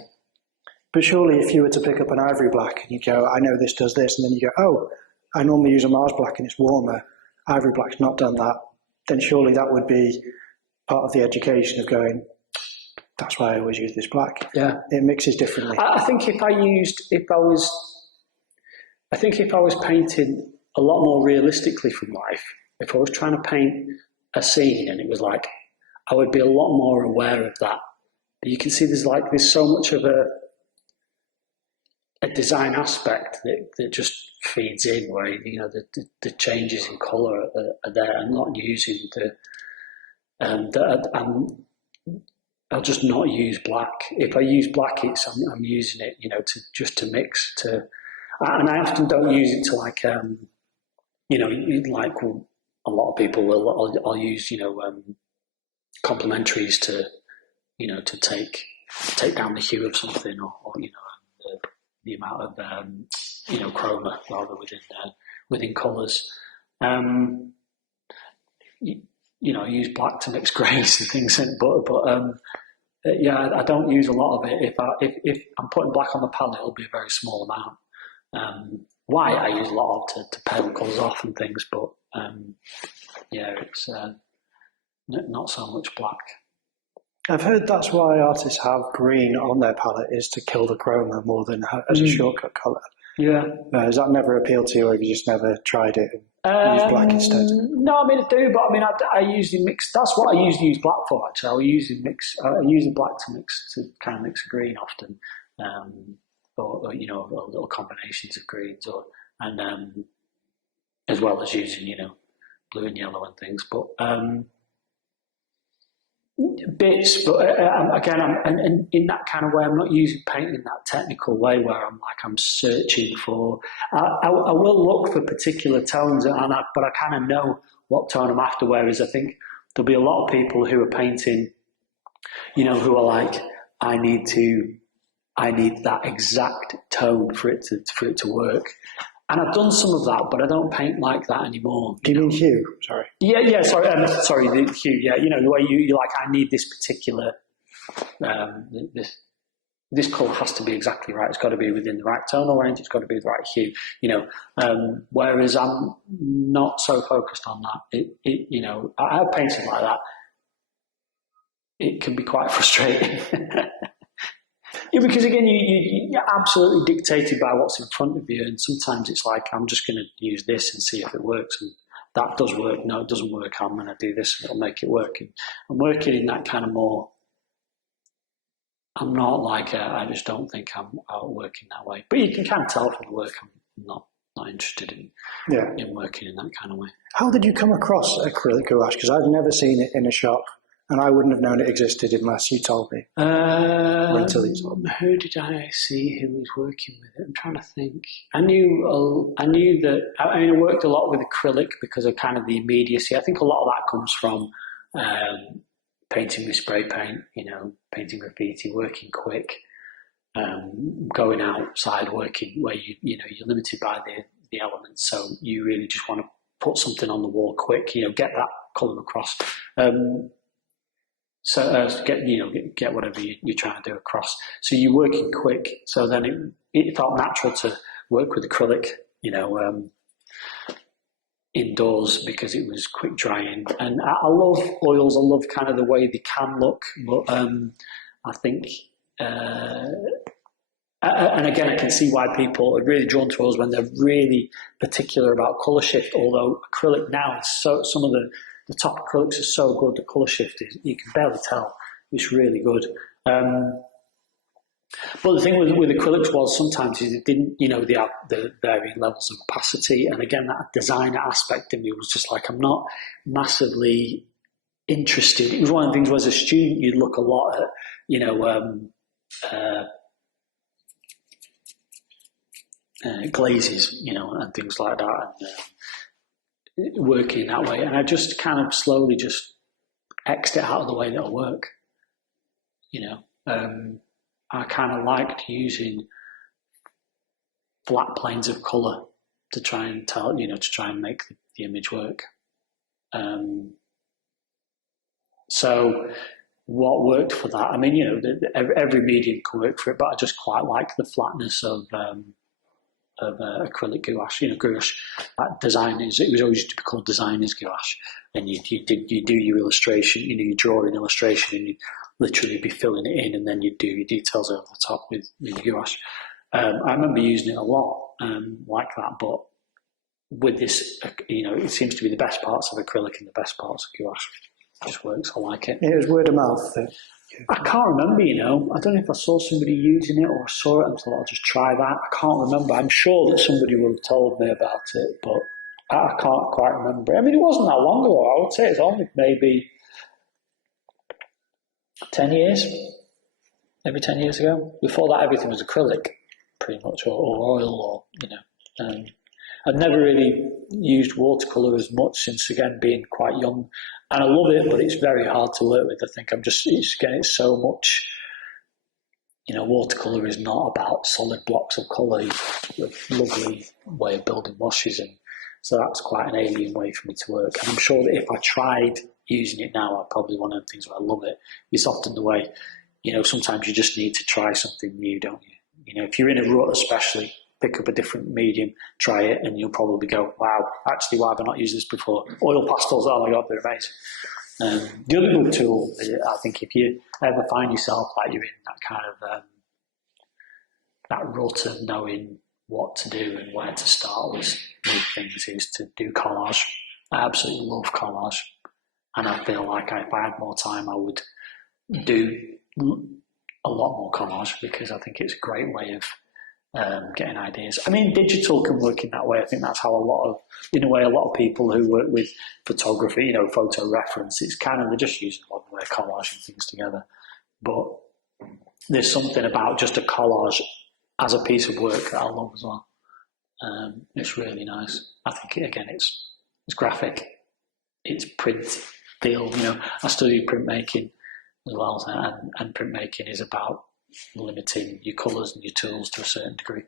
But surely if you were to pick up an ivory black and you go, I know this does this, and then you go, oh, I normally use a Mars black and it's warmer, ivory black's not done that, then surely that would be part of the education of going, that's why I always use this black. Yeah. It mixes differently. I think if I was painting a lot more realistically from life, if I was trying to paint a scene and it was like, I would be a lot more aware of that. But you can see there's so much of a design aspect that just feeds in where, the changes in colour are there. I'm not using I'll just not use black. If I use black, I'm using it, to mix and I often don't use it to like a lot of people will. I'll use complementaries to take down the hue of something or the amount of chroma rather within colours. I use black to mix greys and things, I don't use a lot of it. If I'm putting black on the palette, it'll be a very small amount. White I use a lot of to pale colours off and things, but it's not so much black. I've heard that's why artists have green on their palette, is to kill the chroma more than as a shortcut colour. Yeah. Has that never appealed to you, or have you just never tried it and use black instead? No, I do, but I usually mix. That's what I usually use black for. Actually, I usually use the black to kind of mix a green often, or little combinations of greens, and as well as using blue and yellow and things. But bits, but again, and in that kind of way, I'm not using paint in that technical way where I'm searching for. I will look for particular tones, but I kind of know what tone I'm after. Whereas I think there'll be a lot of people who are painting, who are like, I need that exact tone for it to work. And I've done some of that, but I don't paint like that anymore. Do you mean hue? Sorry. Yeah. Sorry, the hue. Yeah, the way you're like, I need this particular. This colour has to be exactly right. It's got to be within the right tonal range. It's got to be the right hue. Whereas I'm not so focused on that. I have painted like that. It can be quite frustrating. Yeah, because again, you're absolutely dictated by what's in front of you, and sometimes it's like, I'm just going to use this and see if it works, and that does work. No, it doesn't work. I'm going to do this, and it'll make it work. And I'm working in that kind of more. I'm not like I just don't think I'm out working that way. But you can kind of tell from the work I'm not interested in working in that kind of way. How did you come across acrylic gouache? Because I've never seen it in a shop. And I wouldn't have known it existed unless you told me. Until you told me. Who did I see who was working with it? I'm trying to think. I knew that. I worked a lot with acrylic because of kind of the immediacy. I think a lot of that comes from painting with spray paint. Painting graffiti, working quick, going outside, working where you're limited by the elements. So you really just want to put something on the wall quick. Get that colour across. So get whatever you're trying to do across. So you're working quick. So then it felt natural to work with acrylic, indoors because it was quick drying. And I love oils. I love kind of the way they can look. But I think, and again, I can see why people are really drawn to oils when they're really particular about colour shift. Although acrylic now, some of the top acrylics are so good, the colour shift is, you can barely tell. It's really good. But the thing with acrylics was sometimes it didn't, they have the varying levels of opacity. And again, that designer aspect in me was just like, I'm not massively interested. It was one of the things where as a student, you'd look a lot at, glazes, and things like that. And, working in that way, and I just kind of slowly just X'd it out of the way that'll work. I kind of liked using flat planes of colour to try and to try and make the image work. So what worked for that? I mean, every medium can work for it, but I just quite like the flatness of acrylic gouache. Gouache designers, it was always used to be called designer's gouache, and you do your illustration, you draw an illustration and you literally be filling it in, and then you do your details over the top with gouache. I remember using it a lot like that, but with this, it seems to be the best parts of acrylic and the best parts of gouache. It just works. I like it. It was word of mouth. I can't remember, I don't know if I saw somebody using it or I saw it and thought I'll just try that. I can't remember. I'm sure that somebody would have told me about it, but I can't quite remember. I mean, it wasn't that long ago. I would say it's only maybe 10 years, maybe 10 years ago. Before that, everything was acrylic, pretty much, or oil, or, I've never really used watercolour as much since, again, being quite young. And I love it, but it's very hard to work with. I think it's so much, watercolour is not about solid blocks of colour. It's a lovely way of building washes, and so that's quite an alien way for me to work. And I'm sure that if I tried using it now, I'd probably one of the things where I love it. It's often the way, sometimes you just need to try something new, don't you? If you're in a rut especially, pick up a different medium, try it, and you'll probably go, wow, actually, why have I not used this before? Oil pastels, oh my God, they're amazing. The other good tool, I think, if you ever find yourself like you're in that kind of that rut of knowing what to do and where to start with things, is to do collage. I absolutely love collage, and I feel like if I had more time, I would do a lot more collage, because I think it's a great way of getting ideas. I mean, digital can work in that way. I think that's how a lot of people who work with photography, photo reference, it's kind of, they're just using one way. of collaging things together. But there's something about just a collage as a piece of work that I love as well. It's really nice. I think, again, it's graphic. It's print feel. I studied printmaking as well, and printmaking is about limiting your colours and your tools to a certain degree.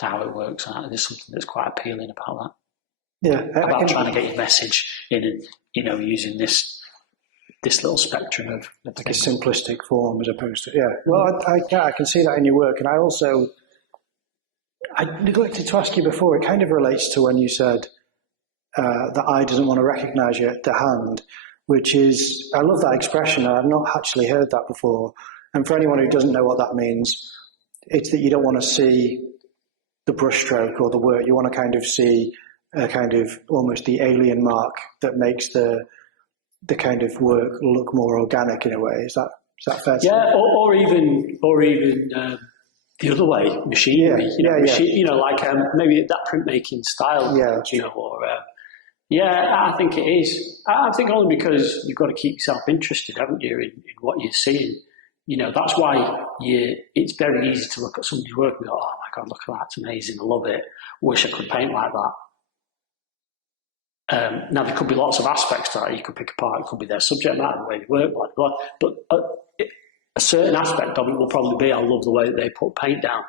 How it works out. There's something that's quite appealing about that. Yeah, about trying to get your message in, and using this little spectrum of like a simplistic form as opposed to Well, I can see that in your work, and I neglected to ask you before. It kind of relates to when you said the eye doesn't want to recognise the hand, which is, I love that expression. I've not actually heard that before. And for anyone who doesn't know what that means, it's that you don't want to see the brushstroke or the work. You want to kind of see a kind of almost the alien mark that makes the kind of work look more organic in a way. Is that fair? Yeah, or even the other way, machinery. Like maybe that printmaking style. I think it is. I think only because you've got to keep yourself interested, haven't you, in what you're seeing. That's why it's very easy to look at somebody's work and go, oh my God, look at that, it's amazing, I love it, wish I could paint like that. Now, there could be lots of aspects to that you could pick apart. It could be their subject matter, the way they work, blah, blah, but a certain aspect of it will probably be, I love the way that they put paint down.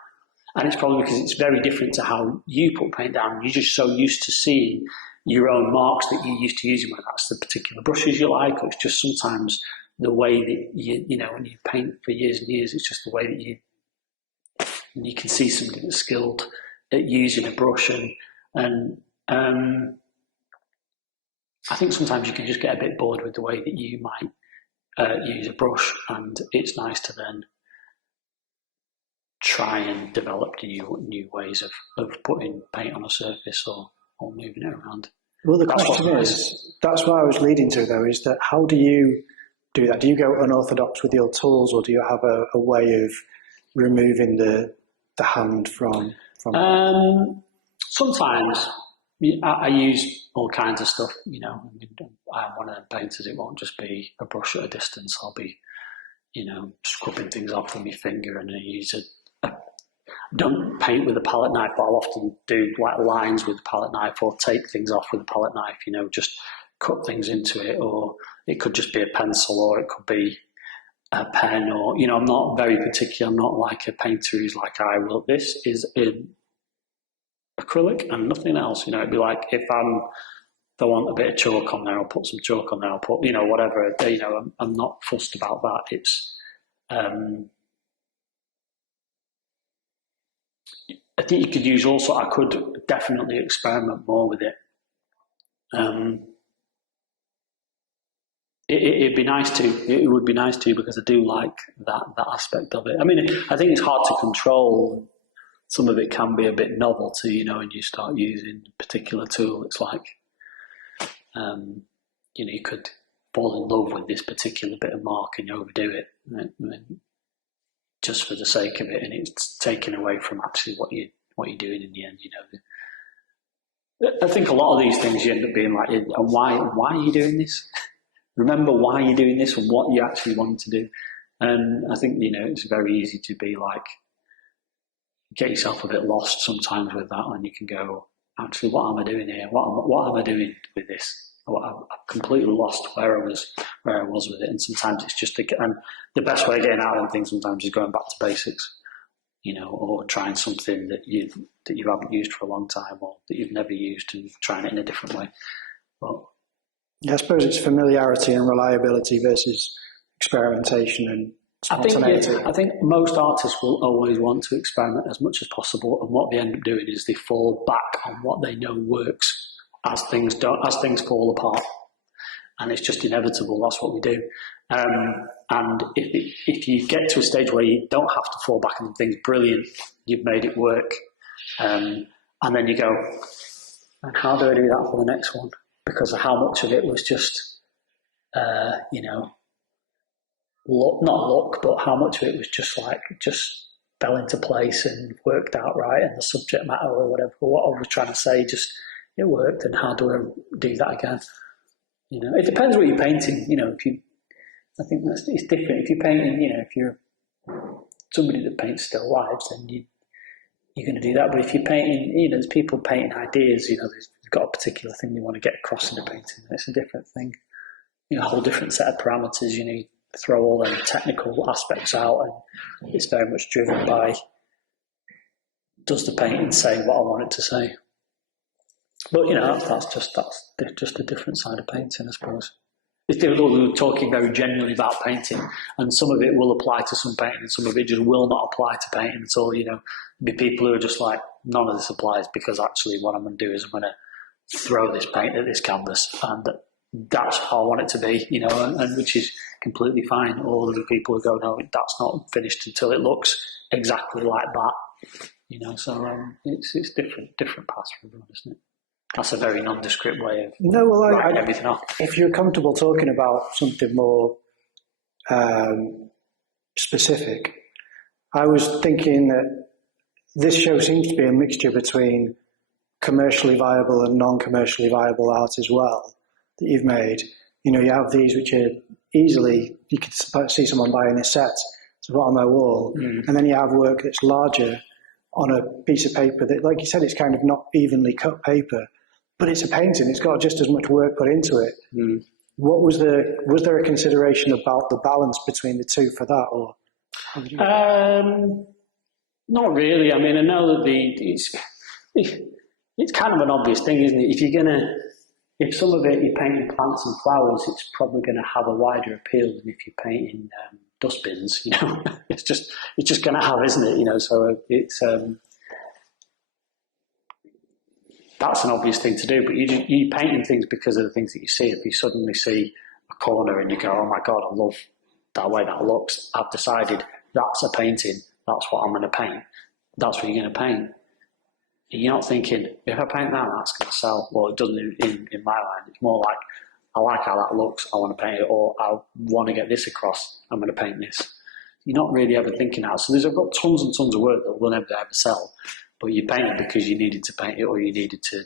And it's probably because it's very different to how you put paint down. You're just so used to seeing your own marks that you're used to using, whether that's the particular brushes you like, or it's just sometimes the way that when you paint for years and years, it's just the way that you can see somebody that's skilled at using a brush, and I think sometimes you can just get a bit bored with the way that you might use a brush, and it's nice to then try and develop new ways of putting paint on a surface or moving it around. Well, the question is, that's what I was leading to, though, is that how do you do that? Do you go unorthodox with your tools, or do you have a way of removing the hand from sometimes I use all kinds of stuff. I'm one of them painters. It won't just be a brush at a distance. I'll be scrubbing things off with my finger, and I use I don't paint with a palette knife, but I'll often do like lines with a palette knife, or take things off with a palette knife, just cut things into it, or it could just be a pencil, or it could be a pen, or, I'm not very particular. I'm not like a painter who's like, this is in acrylic and nothing else. It'd be like, if I want a bit of chalk on there, I'll put some chalk on there, I'll put, whatever, I'm not fussed about that. It's, I think you could use also, I could definitely experiment more with it. It'd be nice to. It would be nice to, because I do like that aspect of it. I mean, I think it's hard to control. Some of it can be a bit novelty, when you start using a particular tool. It's like, you could fall in love with this particular bit of mark and you overdo it, right? Just for the sake of it, and it's taken away from actually what you're doing in the end. I think a lot of these things you end up being like, and why are you doing this? Remember why you're doing this and what you actually want to do. And I think, it's very easy to be like, get yourself a bit lost sometimes with that, and you can go, actually, what am I doing here? What am I doing with this? I've completely lost where I was with it. And sometimes it's just, and the best way of getting out of things sometimes is going back to basics, or trying something that you haven't used for a long time, or that you've never used, and trying it in a different way. But I suppose it's familiarity and reliability versus experimentation and spontaneity. I think most artists will always want to experiment as much as possible, and what they end up doing is they fall back on what they know works as things fall apart, and it's just inevitable. That's what we do. And if you get to a stage where you don't have to fall back on things, brilliant, you've made it work, and then you go, and how do I do that for the next one? Because of how much of it was just, not luck, but how much of it was just fell into place and worked out right, and the subject matter or whatever, what I was trying to say, just it worked, and how do I do that again? It depends what you're painting. I think it's different. If you're painting, if you're somebody that paints still lifes, then you're going to do that. But if you're painting, there's people painting ideas. They've got a particular thing they want to get across in a painting. It's a different thing. A whole different set of parameters. You throw all them technical aspects out, and it's very much driven by, does the painting say what I want it to say? But that's just a different side of painting, I suppose. It's difficult. We were talking very generally about painting, and some of it will apply to some painting, and some of it just will not apply to painting at all. There'll be people who are just like, none of this applies, because actually what I'm going to do is I'm going to throw this paint at this canvas, and that's how I want it to be, and which is completely fine. Or other people who go, no, that's not finished until it looks exactly like that. So it's different paths for everyone, isn't it? That's a very nondescript way of writing everything off. If you're comfortable talking about something more specific, I was thinking that this show seems to be a mixture between commercially viable and non-commercially viable art as well that you've made. You have these which are easily, you could see someone buying a set to put on their wall, and then you have work that's larger on a piece of paper that, like you said, it's kind of not evenly cut paper, but it's a painting. It's got just as much work put into it. What was there a consideration about the balance between the two for that, or? Not really. I mean, I know that it's kind of an obvious thing, isn't it? If some of it you're painting plants and flowers, it's probably going to have a wider appeal than if you're painting dustbins. It's just going to have, isn't it? So it's that's an obvious thing to do. But you're painting things because of the things that you see. If you suddenly see a corner and you go, oh my God, I love that way that looks, I've decided that's a painting, that's what I'm going to paint, that's what you're going to paint. You're not thinking, if I paint that, that's going to sell. Well, it doesn't in my mind. It's more like, I like how that looks, I want to paint it, or I want to get this across, I'm going to paint this. You're not really ever thinking that. So I've got tons and tons of work that will never ever sell, but you paint it because you needed to paint it, or you needed to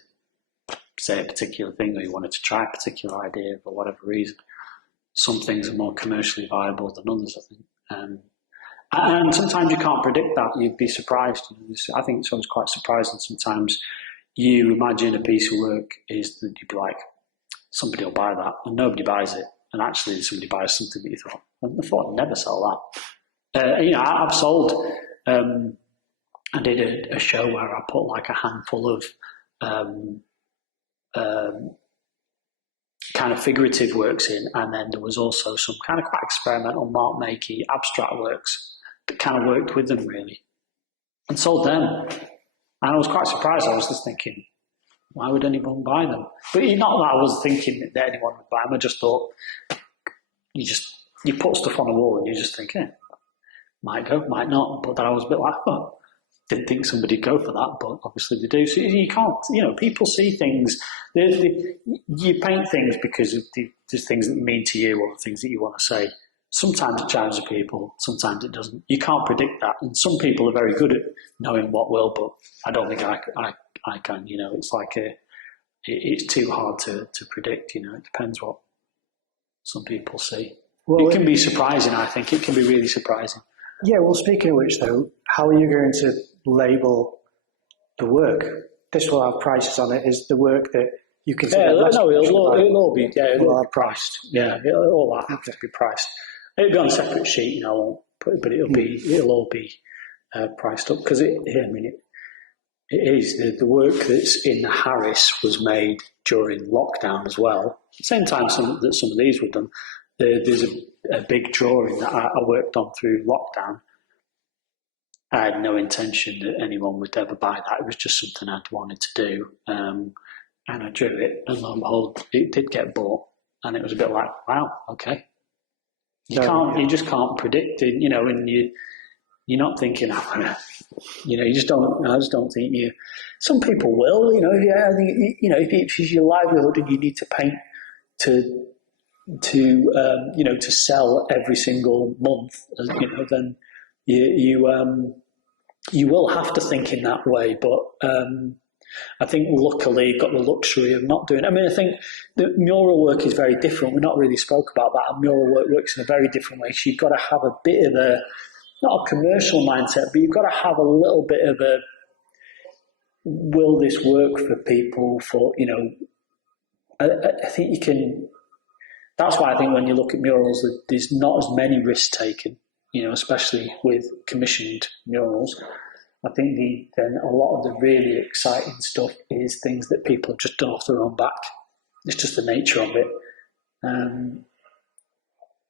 say a particular thing, or you wanted to try a particular idea for whatever reason. Some things are more commercially viable than others, I think. And sometimes you can't predict that. You'd be surprised. I think it's always quite surprising sometimes. You imagine a piece of work is that you'd be like, somebody will buy that, and nobody buys it. And actually somebody buys something that you thought, I thought I'd never sell that. I've sold, I did a show where I put like a handful of kind of figurative works in, and then there was also some kind of quite experimental, mark-makey, abstract works that kind of worked with them, really, and sold them. And I was quite surprised. I was just thinking, why would anyone buy them? But not that I was thinking that anyone would buy them. I just thought, you put stuff on a wall and you just think, might go, might not. But then I was a bit like, didn't think somebody'd go for that, but obviously they do. So you can't, people see things. You paint things because of the things that mean to you, or the things that you want to say. Sometimes it challenges people, sometimes it doesn't. You can't predict that. And some people are very good at knowing what will, but I don't think I can. It's like it's too hard to predict. It depends what some people see. Well, it can be surprising. I think it can be really surprising. Yeah. Well, speaking of which, though, how are you going to label the work? This will have prices on it. Is the work that you consider? It'll all be priced. Yeah, it'll all have to be priced. It'll be on a separate sheet, I won't put it, but it'll all be priced up, because it is the work that's in the Harris was made during lockdown as well. At the same time some of these were done. There's a big drawing that I worked on through lockdown. I had no intention that anyone would ever buy that. It was just something I'd wanted to do, and I drew it, and lo and behold, it did get bought, and it was a bit like, wow, okay. You just can't predict it, and you're not thinking, you just don't. I just don't think you. Some people will, I think, if it's your livelihood and you need to paint to sell every single month, then you will have to think in that way. But I think luckily you've got the luxury of not doing. I mean, I think the mural work is very different. We've not really spoke about that. And mural work works in a very different way. So you've got to have a bit of a, not a commercial mindset, but you've got to have a little bit of a, will this work for people? For, you know, I think you can. That's why I think when you look at murals, there's not as many risks taken. You know, especially with commissioned murals. I think then a lot of the really exciting stuff is things that people have just done off their own back. It's just the nature of it.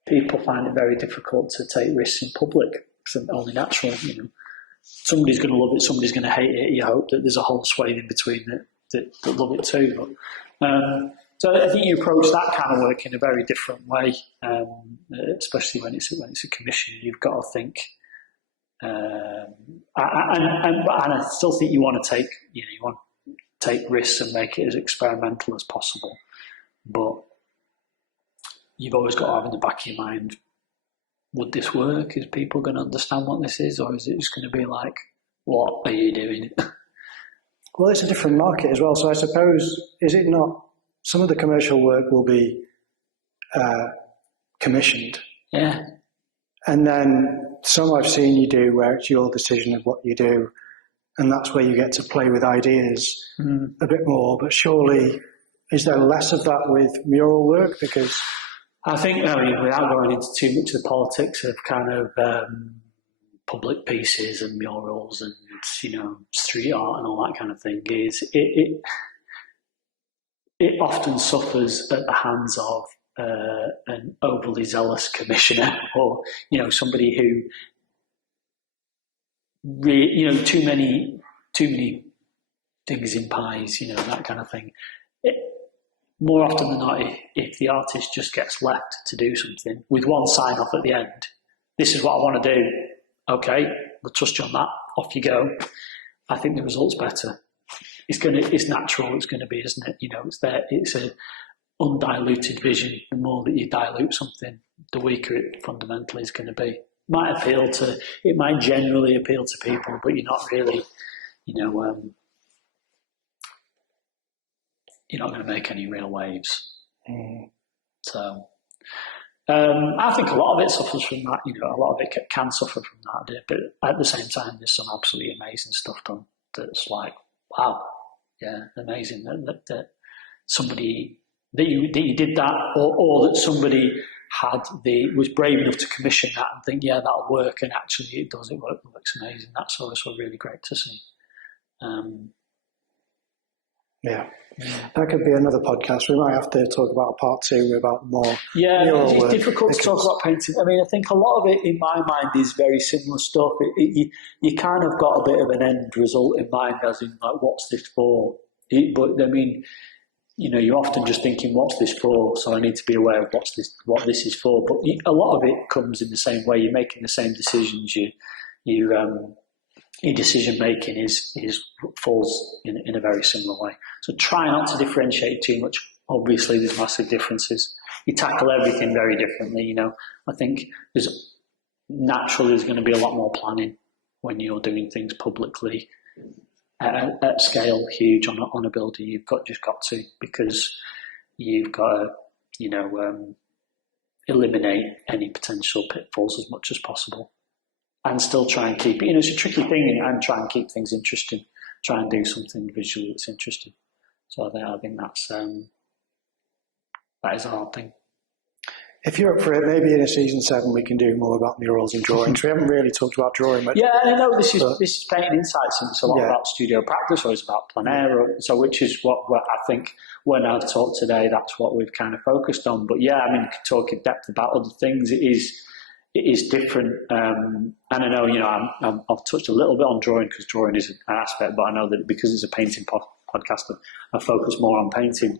People find it very difficult to take risks in public. It's only natural, you know. Somebody's going to love it, somebody's going to hate it. You hope that there's a whole swathe in between that love it too. But, so I think you approach that kind of work in a very different way, especially when it's a commission. You've got to think. And I still think you want to take risks and make it as experimental as possible, but you've always got to have in the back of your mind, would this work? Is people going to understand what this is, or is it just going to be like, what are you doing? Well, it's a different market as well, so I suppose, is it not, some of the commercial work will be commissioned, and then some I've seen you do where it's your decision of what you do, and that's where you get to play with ideas a bit more. But surely, is there less of that with mural work? Because I think, without going into too much of the politics of kind of public pieces and murals and, you know, street art and all that kind of thing, is it often suffers at the hands of an overly zealous commissioner, or, you know, somebody who too many things in pies, you know, that kind of thing. More often than not, if the artist just gets left to do something with one sign off at the end, this is what I want to do. Okay, we'll trust you on that. Off you go. I think the result's better. It's natural. It's going to be, isn't it? You know, it's there. It's a undiluted vision. The more that you dilute something, the weaker it fundamentally is going to be. It might generally appeal to people, but you're not really, you know, you're not going to make any real waves. So I think a lot of it suffers from that. You know, a lot of it can suffer from that. But at the same time, there's some absolutely amazing stuff done that's like, wow, yeah, amazing that somebody that you did that, or that somebody was brave enough to commission that and think, yeah, that'll work, and actually it does. It works amazing. That's also really great to see. Yeah, that could be another podcast. We might have to talk about part 2 about more. Yeah, it's difficult to talk about painting. I mean, I think a lot of it, in my mind, is very similar stuff. You kind of got a bit of an end result in mind, as in, like, what's this for? But I mean, you know, you're often just thinking, what's this for? So I need to be aware of what this is for. But a lot of it comes in the same way. You're making the same decisions. Your decision making falls in a very similar way. So try not to differentiate too much. Obviously, there's massive differences. You tackle everything very differently. You know, I think there's going to be a lot more planning when you're doing things publicly at scale, huge on a building. You've just got to, because you've got to, you know, eliminate any potential pitfalls as much as possible. And still try and keep it, you know, it's a tricky thing, and try and keep things interesting. Try and do something visually that's interesting. So I think that is a hard thing. If you're up for it, maybe in a season 7 we can do more about murals and drawings. We haven't really talked about drawing much. Yeah, I know this is Painting Insights, and it's a lot about studio practice, or it's about plein air, which is what I think when I've talked today, that's what we've kind of focused on. But yeah, I mean, you could talk in depth about other things. It is different, and I know, you know, I've touched a little bit on drawing, because drawing is an aspect, but I know that because it's a painting podcast, I focus more on painting.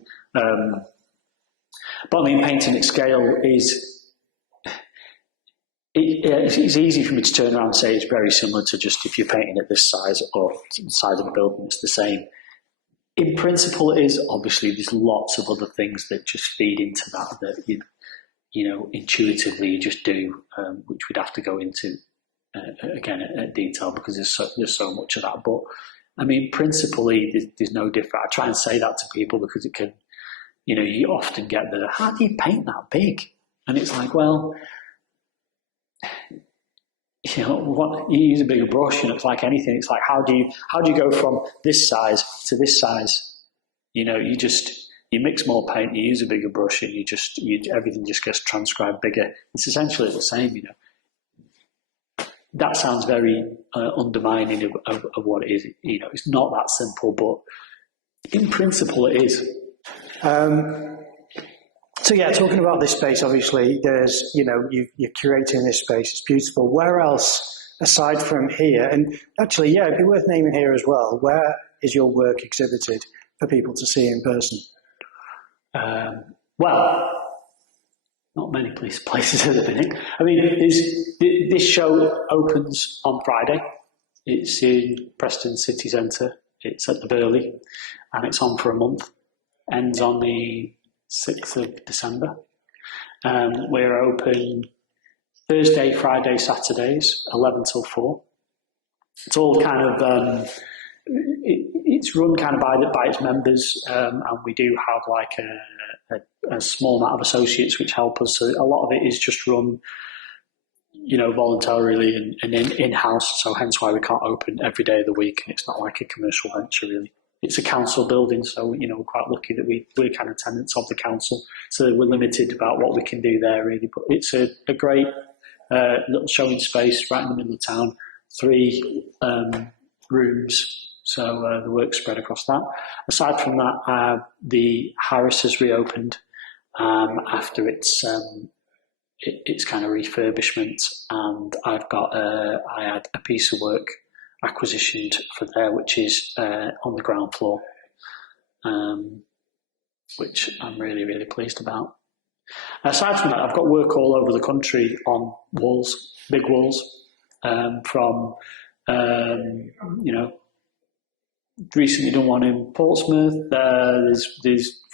But I mean, painting at scale it's easy for me to turn around and say it's very similar to just if you're painting at this size or the size of a building, it's the same. In principle, it is. Obviously, there's lots of other things that just feed into that you know, intuitively you just do, which we'd have to go into again at detail, because there's so much of that. But I mean, principally, there's no different. I try and say that to people because it can, you often get how do you paint that big? And it's like, well, what you use a bigger brush, it's like anything. It's like, how do you go from this size to this size? You mix more paint, you use a bigger brush, and everything just gets transcribed bigger. It's essentially the same, That sounds very undermining of what it is. It's not that simple, but in principle, it is. So yeah, talking about this space, obviously, there's you're curating this space. It's beautiful. Where else aside from here? And actually, yeah, it'd be worth naming here as well. Where is your work exhibited for people to see in person? Well, not many places at the minute. I mean, this show opens on Friday. It's in Preston City Centre. It's at the Burley, and it's on for a month. Ends on the 6th of December. We're open Thursday, Friday, Saturdays, 11 till 4. It's all kind of it's run kind of by its members, and we do have like a small amount of associates which help us. So a lot of it is just run, voluntarily and in-house. So hence why we can't open every day of the week. It's not like a commercial venture really. It's a council building, so we're quite lucky that we're kind of tenants of the council. So we're limited about what we can do there really. But it's a great little showing space right in the middle of town. 3 rooms. So the work's spread across that. Aside from that, the Harris has reopened after its kind of refurbishment, and I had a piece of work acquisitioned for there, which is on the ground floor, which I'm really, really pleased about. Aside from that, I've got work all over the country on walls, big walls, from recently done one in Portsmouth. There's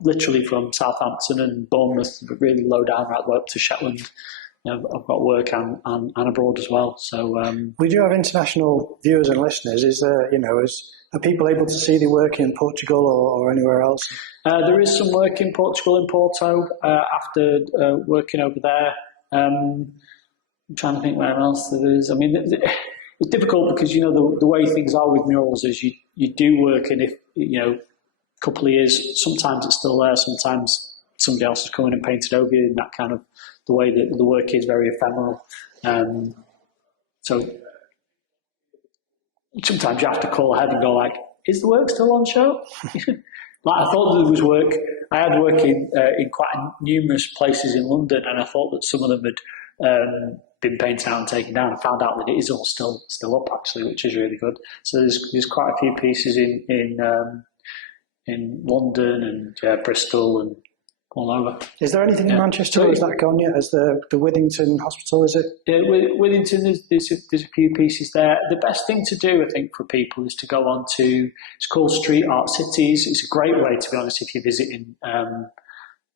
literally from Southampton and Bournemouth, really low down right up to Shetland. I've got work and abroad as well. So we do have international viewers and listeners. Is there, are people able to see the work in Portugal or anywhere else? There is some work in Portugal, in Porto, after working over there. I'm trying to think where else there is. I mean, it's difficult because, the way things are with murals is you do work, and if, a couple of years, sometimes it's still there, sometimes somebody else has come in and painted over you, and that kind of, the way that the work is very ephemeral. So sometimes you have to call ahead and go like, is the work still on show? Like, I thought there was work. I had work in quite numerous places in London, and I thought that some of them had been painted out and taken down. I found out that it is all still up actually, which is really good. So there's quite a few pieces in London and Bristol and all over. Is there anything in Manchester? Or is that gone yet? As the Withington Hospital, is it? Yeah, Withington, there's a few pieces there. The best thing to do, I think, for people is to go on to, it's called Street Art Cities. It's a great way, to be honest, if you're visiting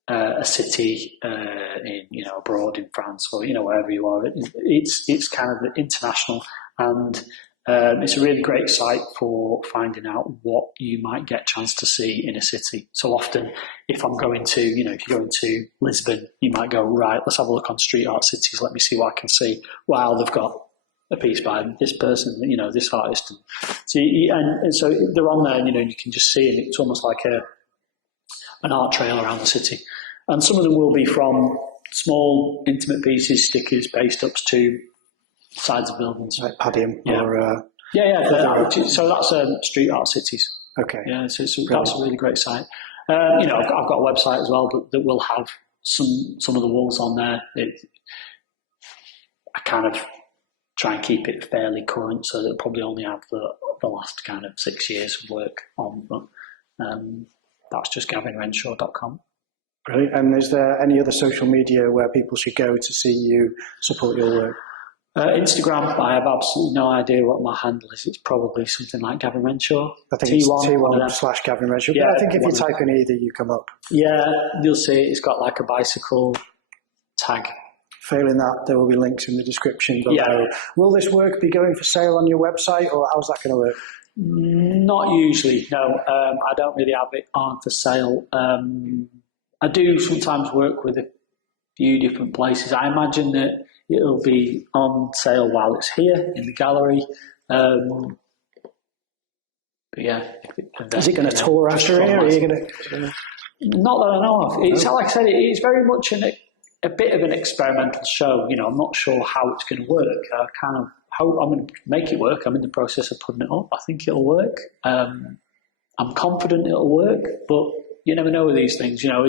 a city in abroad in France or wherever you are. It's kind of international, and it's a really great site for finding out what you might get a chance to see in a city. So often, if I'm going to, if you're going to Lisbon, you might go, right, let's have a look on Street Art Cities. Let me see what I can see. Wow, they've got a piece by this person, this artist. And so they're on there, and you can just see it. It's almost like an art trail around the city. And some of them will be from small, intimate pieces, stickers, paste ups to sides of buildings. Like Padium or... So that's Street Art Cities. Okay. Yeah, so that's a really great site. I've got a website as well that will have some of the walls on there. I kind of try and keep it fairly current, so that probably only have the last kind of 6 years of work on, but that's just gavinrenshaw.com. Brilliant. And is there any other social media where people should go to see you support your work? Instagram, I have absolutely no idea what my handle is. It's probably something like Gavin Renshaw. I think T1 / Gavin Renshaw. Yeah, but I think if you type in either, you come up. Yeah, you'll see it's got like a bicycle tag. Failing that, there will be links in the description below. Yeah. Will this work be going for sale on your website, or how's that going to work? Not usually, no. I don't really have it on for sale. I do sometimes work with a few different places. I imagine that it'll be on sale while it's here in the gallery. But yeah. Is it going to tour after here? Or are you going to... Not that I know of. It's like I said, it's very much a bit of an experimental show. You know, I'm not sure how it's going to work. I kind of hope I'm going to make it work. I'm in the process of putting it up. I think it'll work. I'm confident it'll work, but you never know with these things. You know,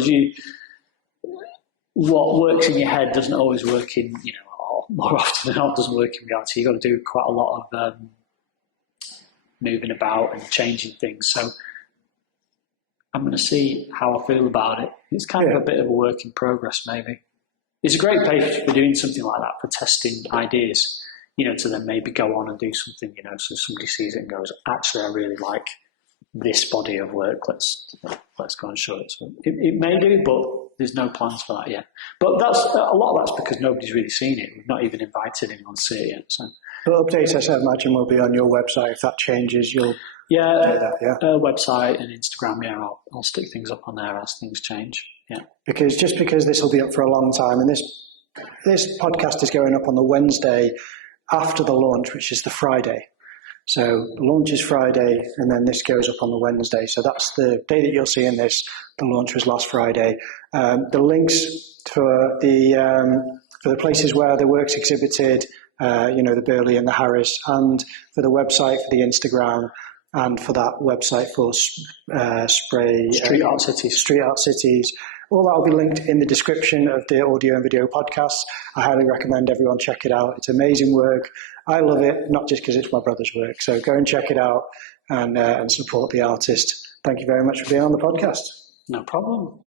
what works in your head doesn't always work in, you know, more often than not doesn't work in reality. You've got to do quite a lot of moving about and changing things. So I'm going to see how I feel about it. It's kind of a bit of a work in progress, maybe. It's a great place for doing something like that, for testing ideas, you know, to then maybe go on and do something, you know, so somebody sees it and goes, actually, I really like this body of work. Let's go and show it. So it may do, but there's no plans for that yet. But that's a lot of that's because nobody's really seen it. We've not even invited anyone to see it yet. So. But updates, I imagine, will be on your website. If that changes, you'll do that, website and Instagram, I'll stick things up on there as things change. Yeah. Because this will be up for a long time, and this podcast is going up on the Wednesday after the launch, which is the Friday. So launch is Friday, and then this goes up on the Wednesday. So that's the day that you'll see in this. The launch was last Friday. The links for the places where the work's exhibited, the Burley and the Harris, and for the website, for the Instagram, and for that website for Street Art Cities. All that will be linked in the description of the audio and video podcast. I highly recommend everyone check it out. It's amazing work. I love it, not just because it's my brother's work. So go and check it out and support the artist. Thank you very much for being on the podcast. No problem.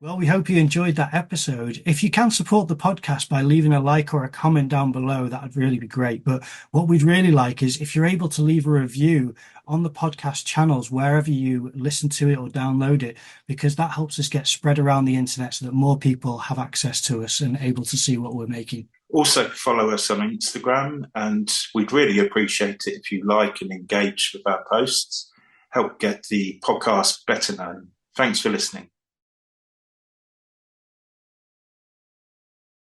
Well, we hope you enjoyed that episode. If you can support the podcast by leaving a like or a comment down below, that would really be great. But what we'd really like is if you're able to leave a review on the podcast channels, wherever you listen to it or download it, because that helps us get spread around the internet so that more people have access to us and able to see what we're making. Also, follow us on Instagram, and we'd really appreciate it if you like and engage with our posts. Help get the podcast better known. Thanks for listening.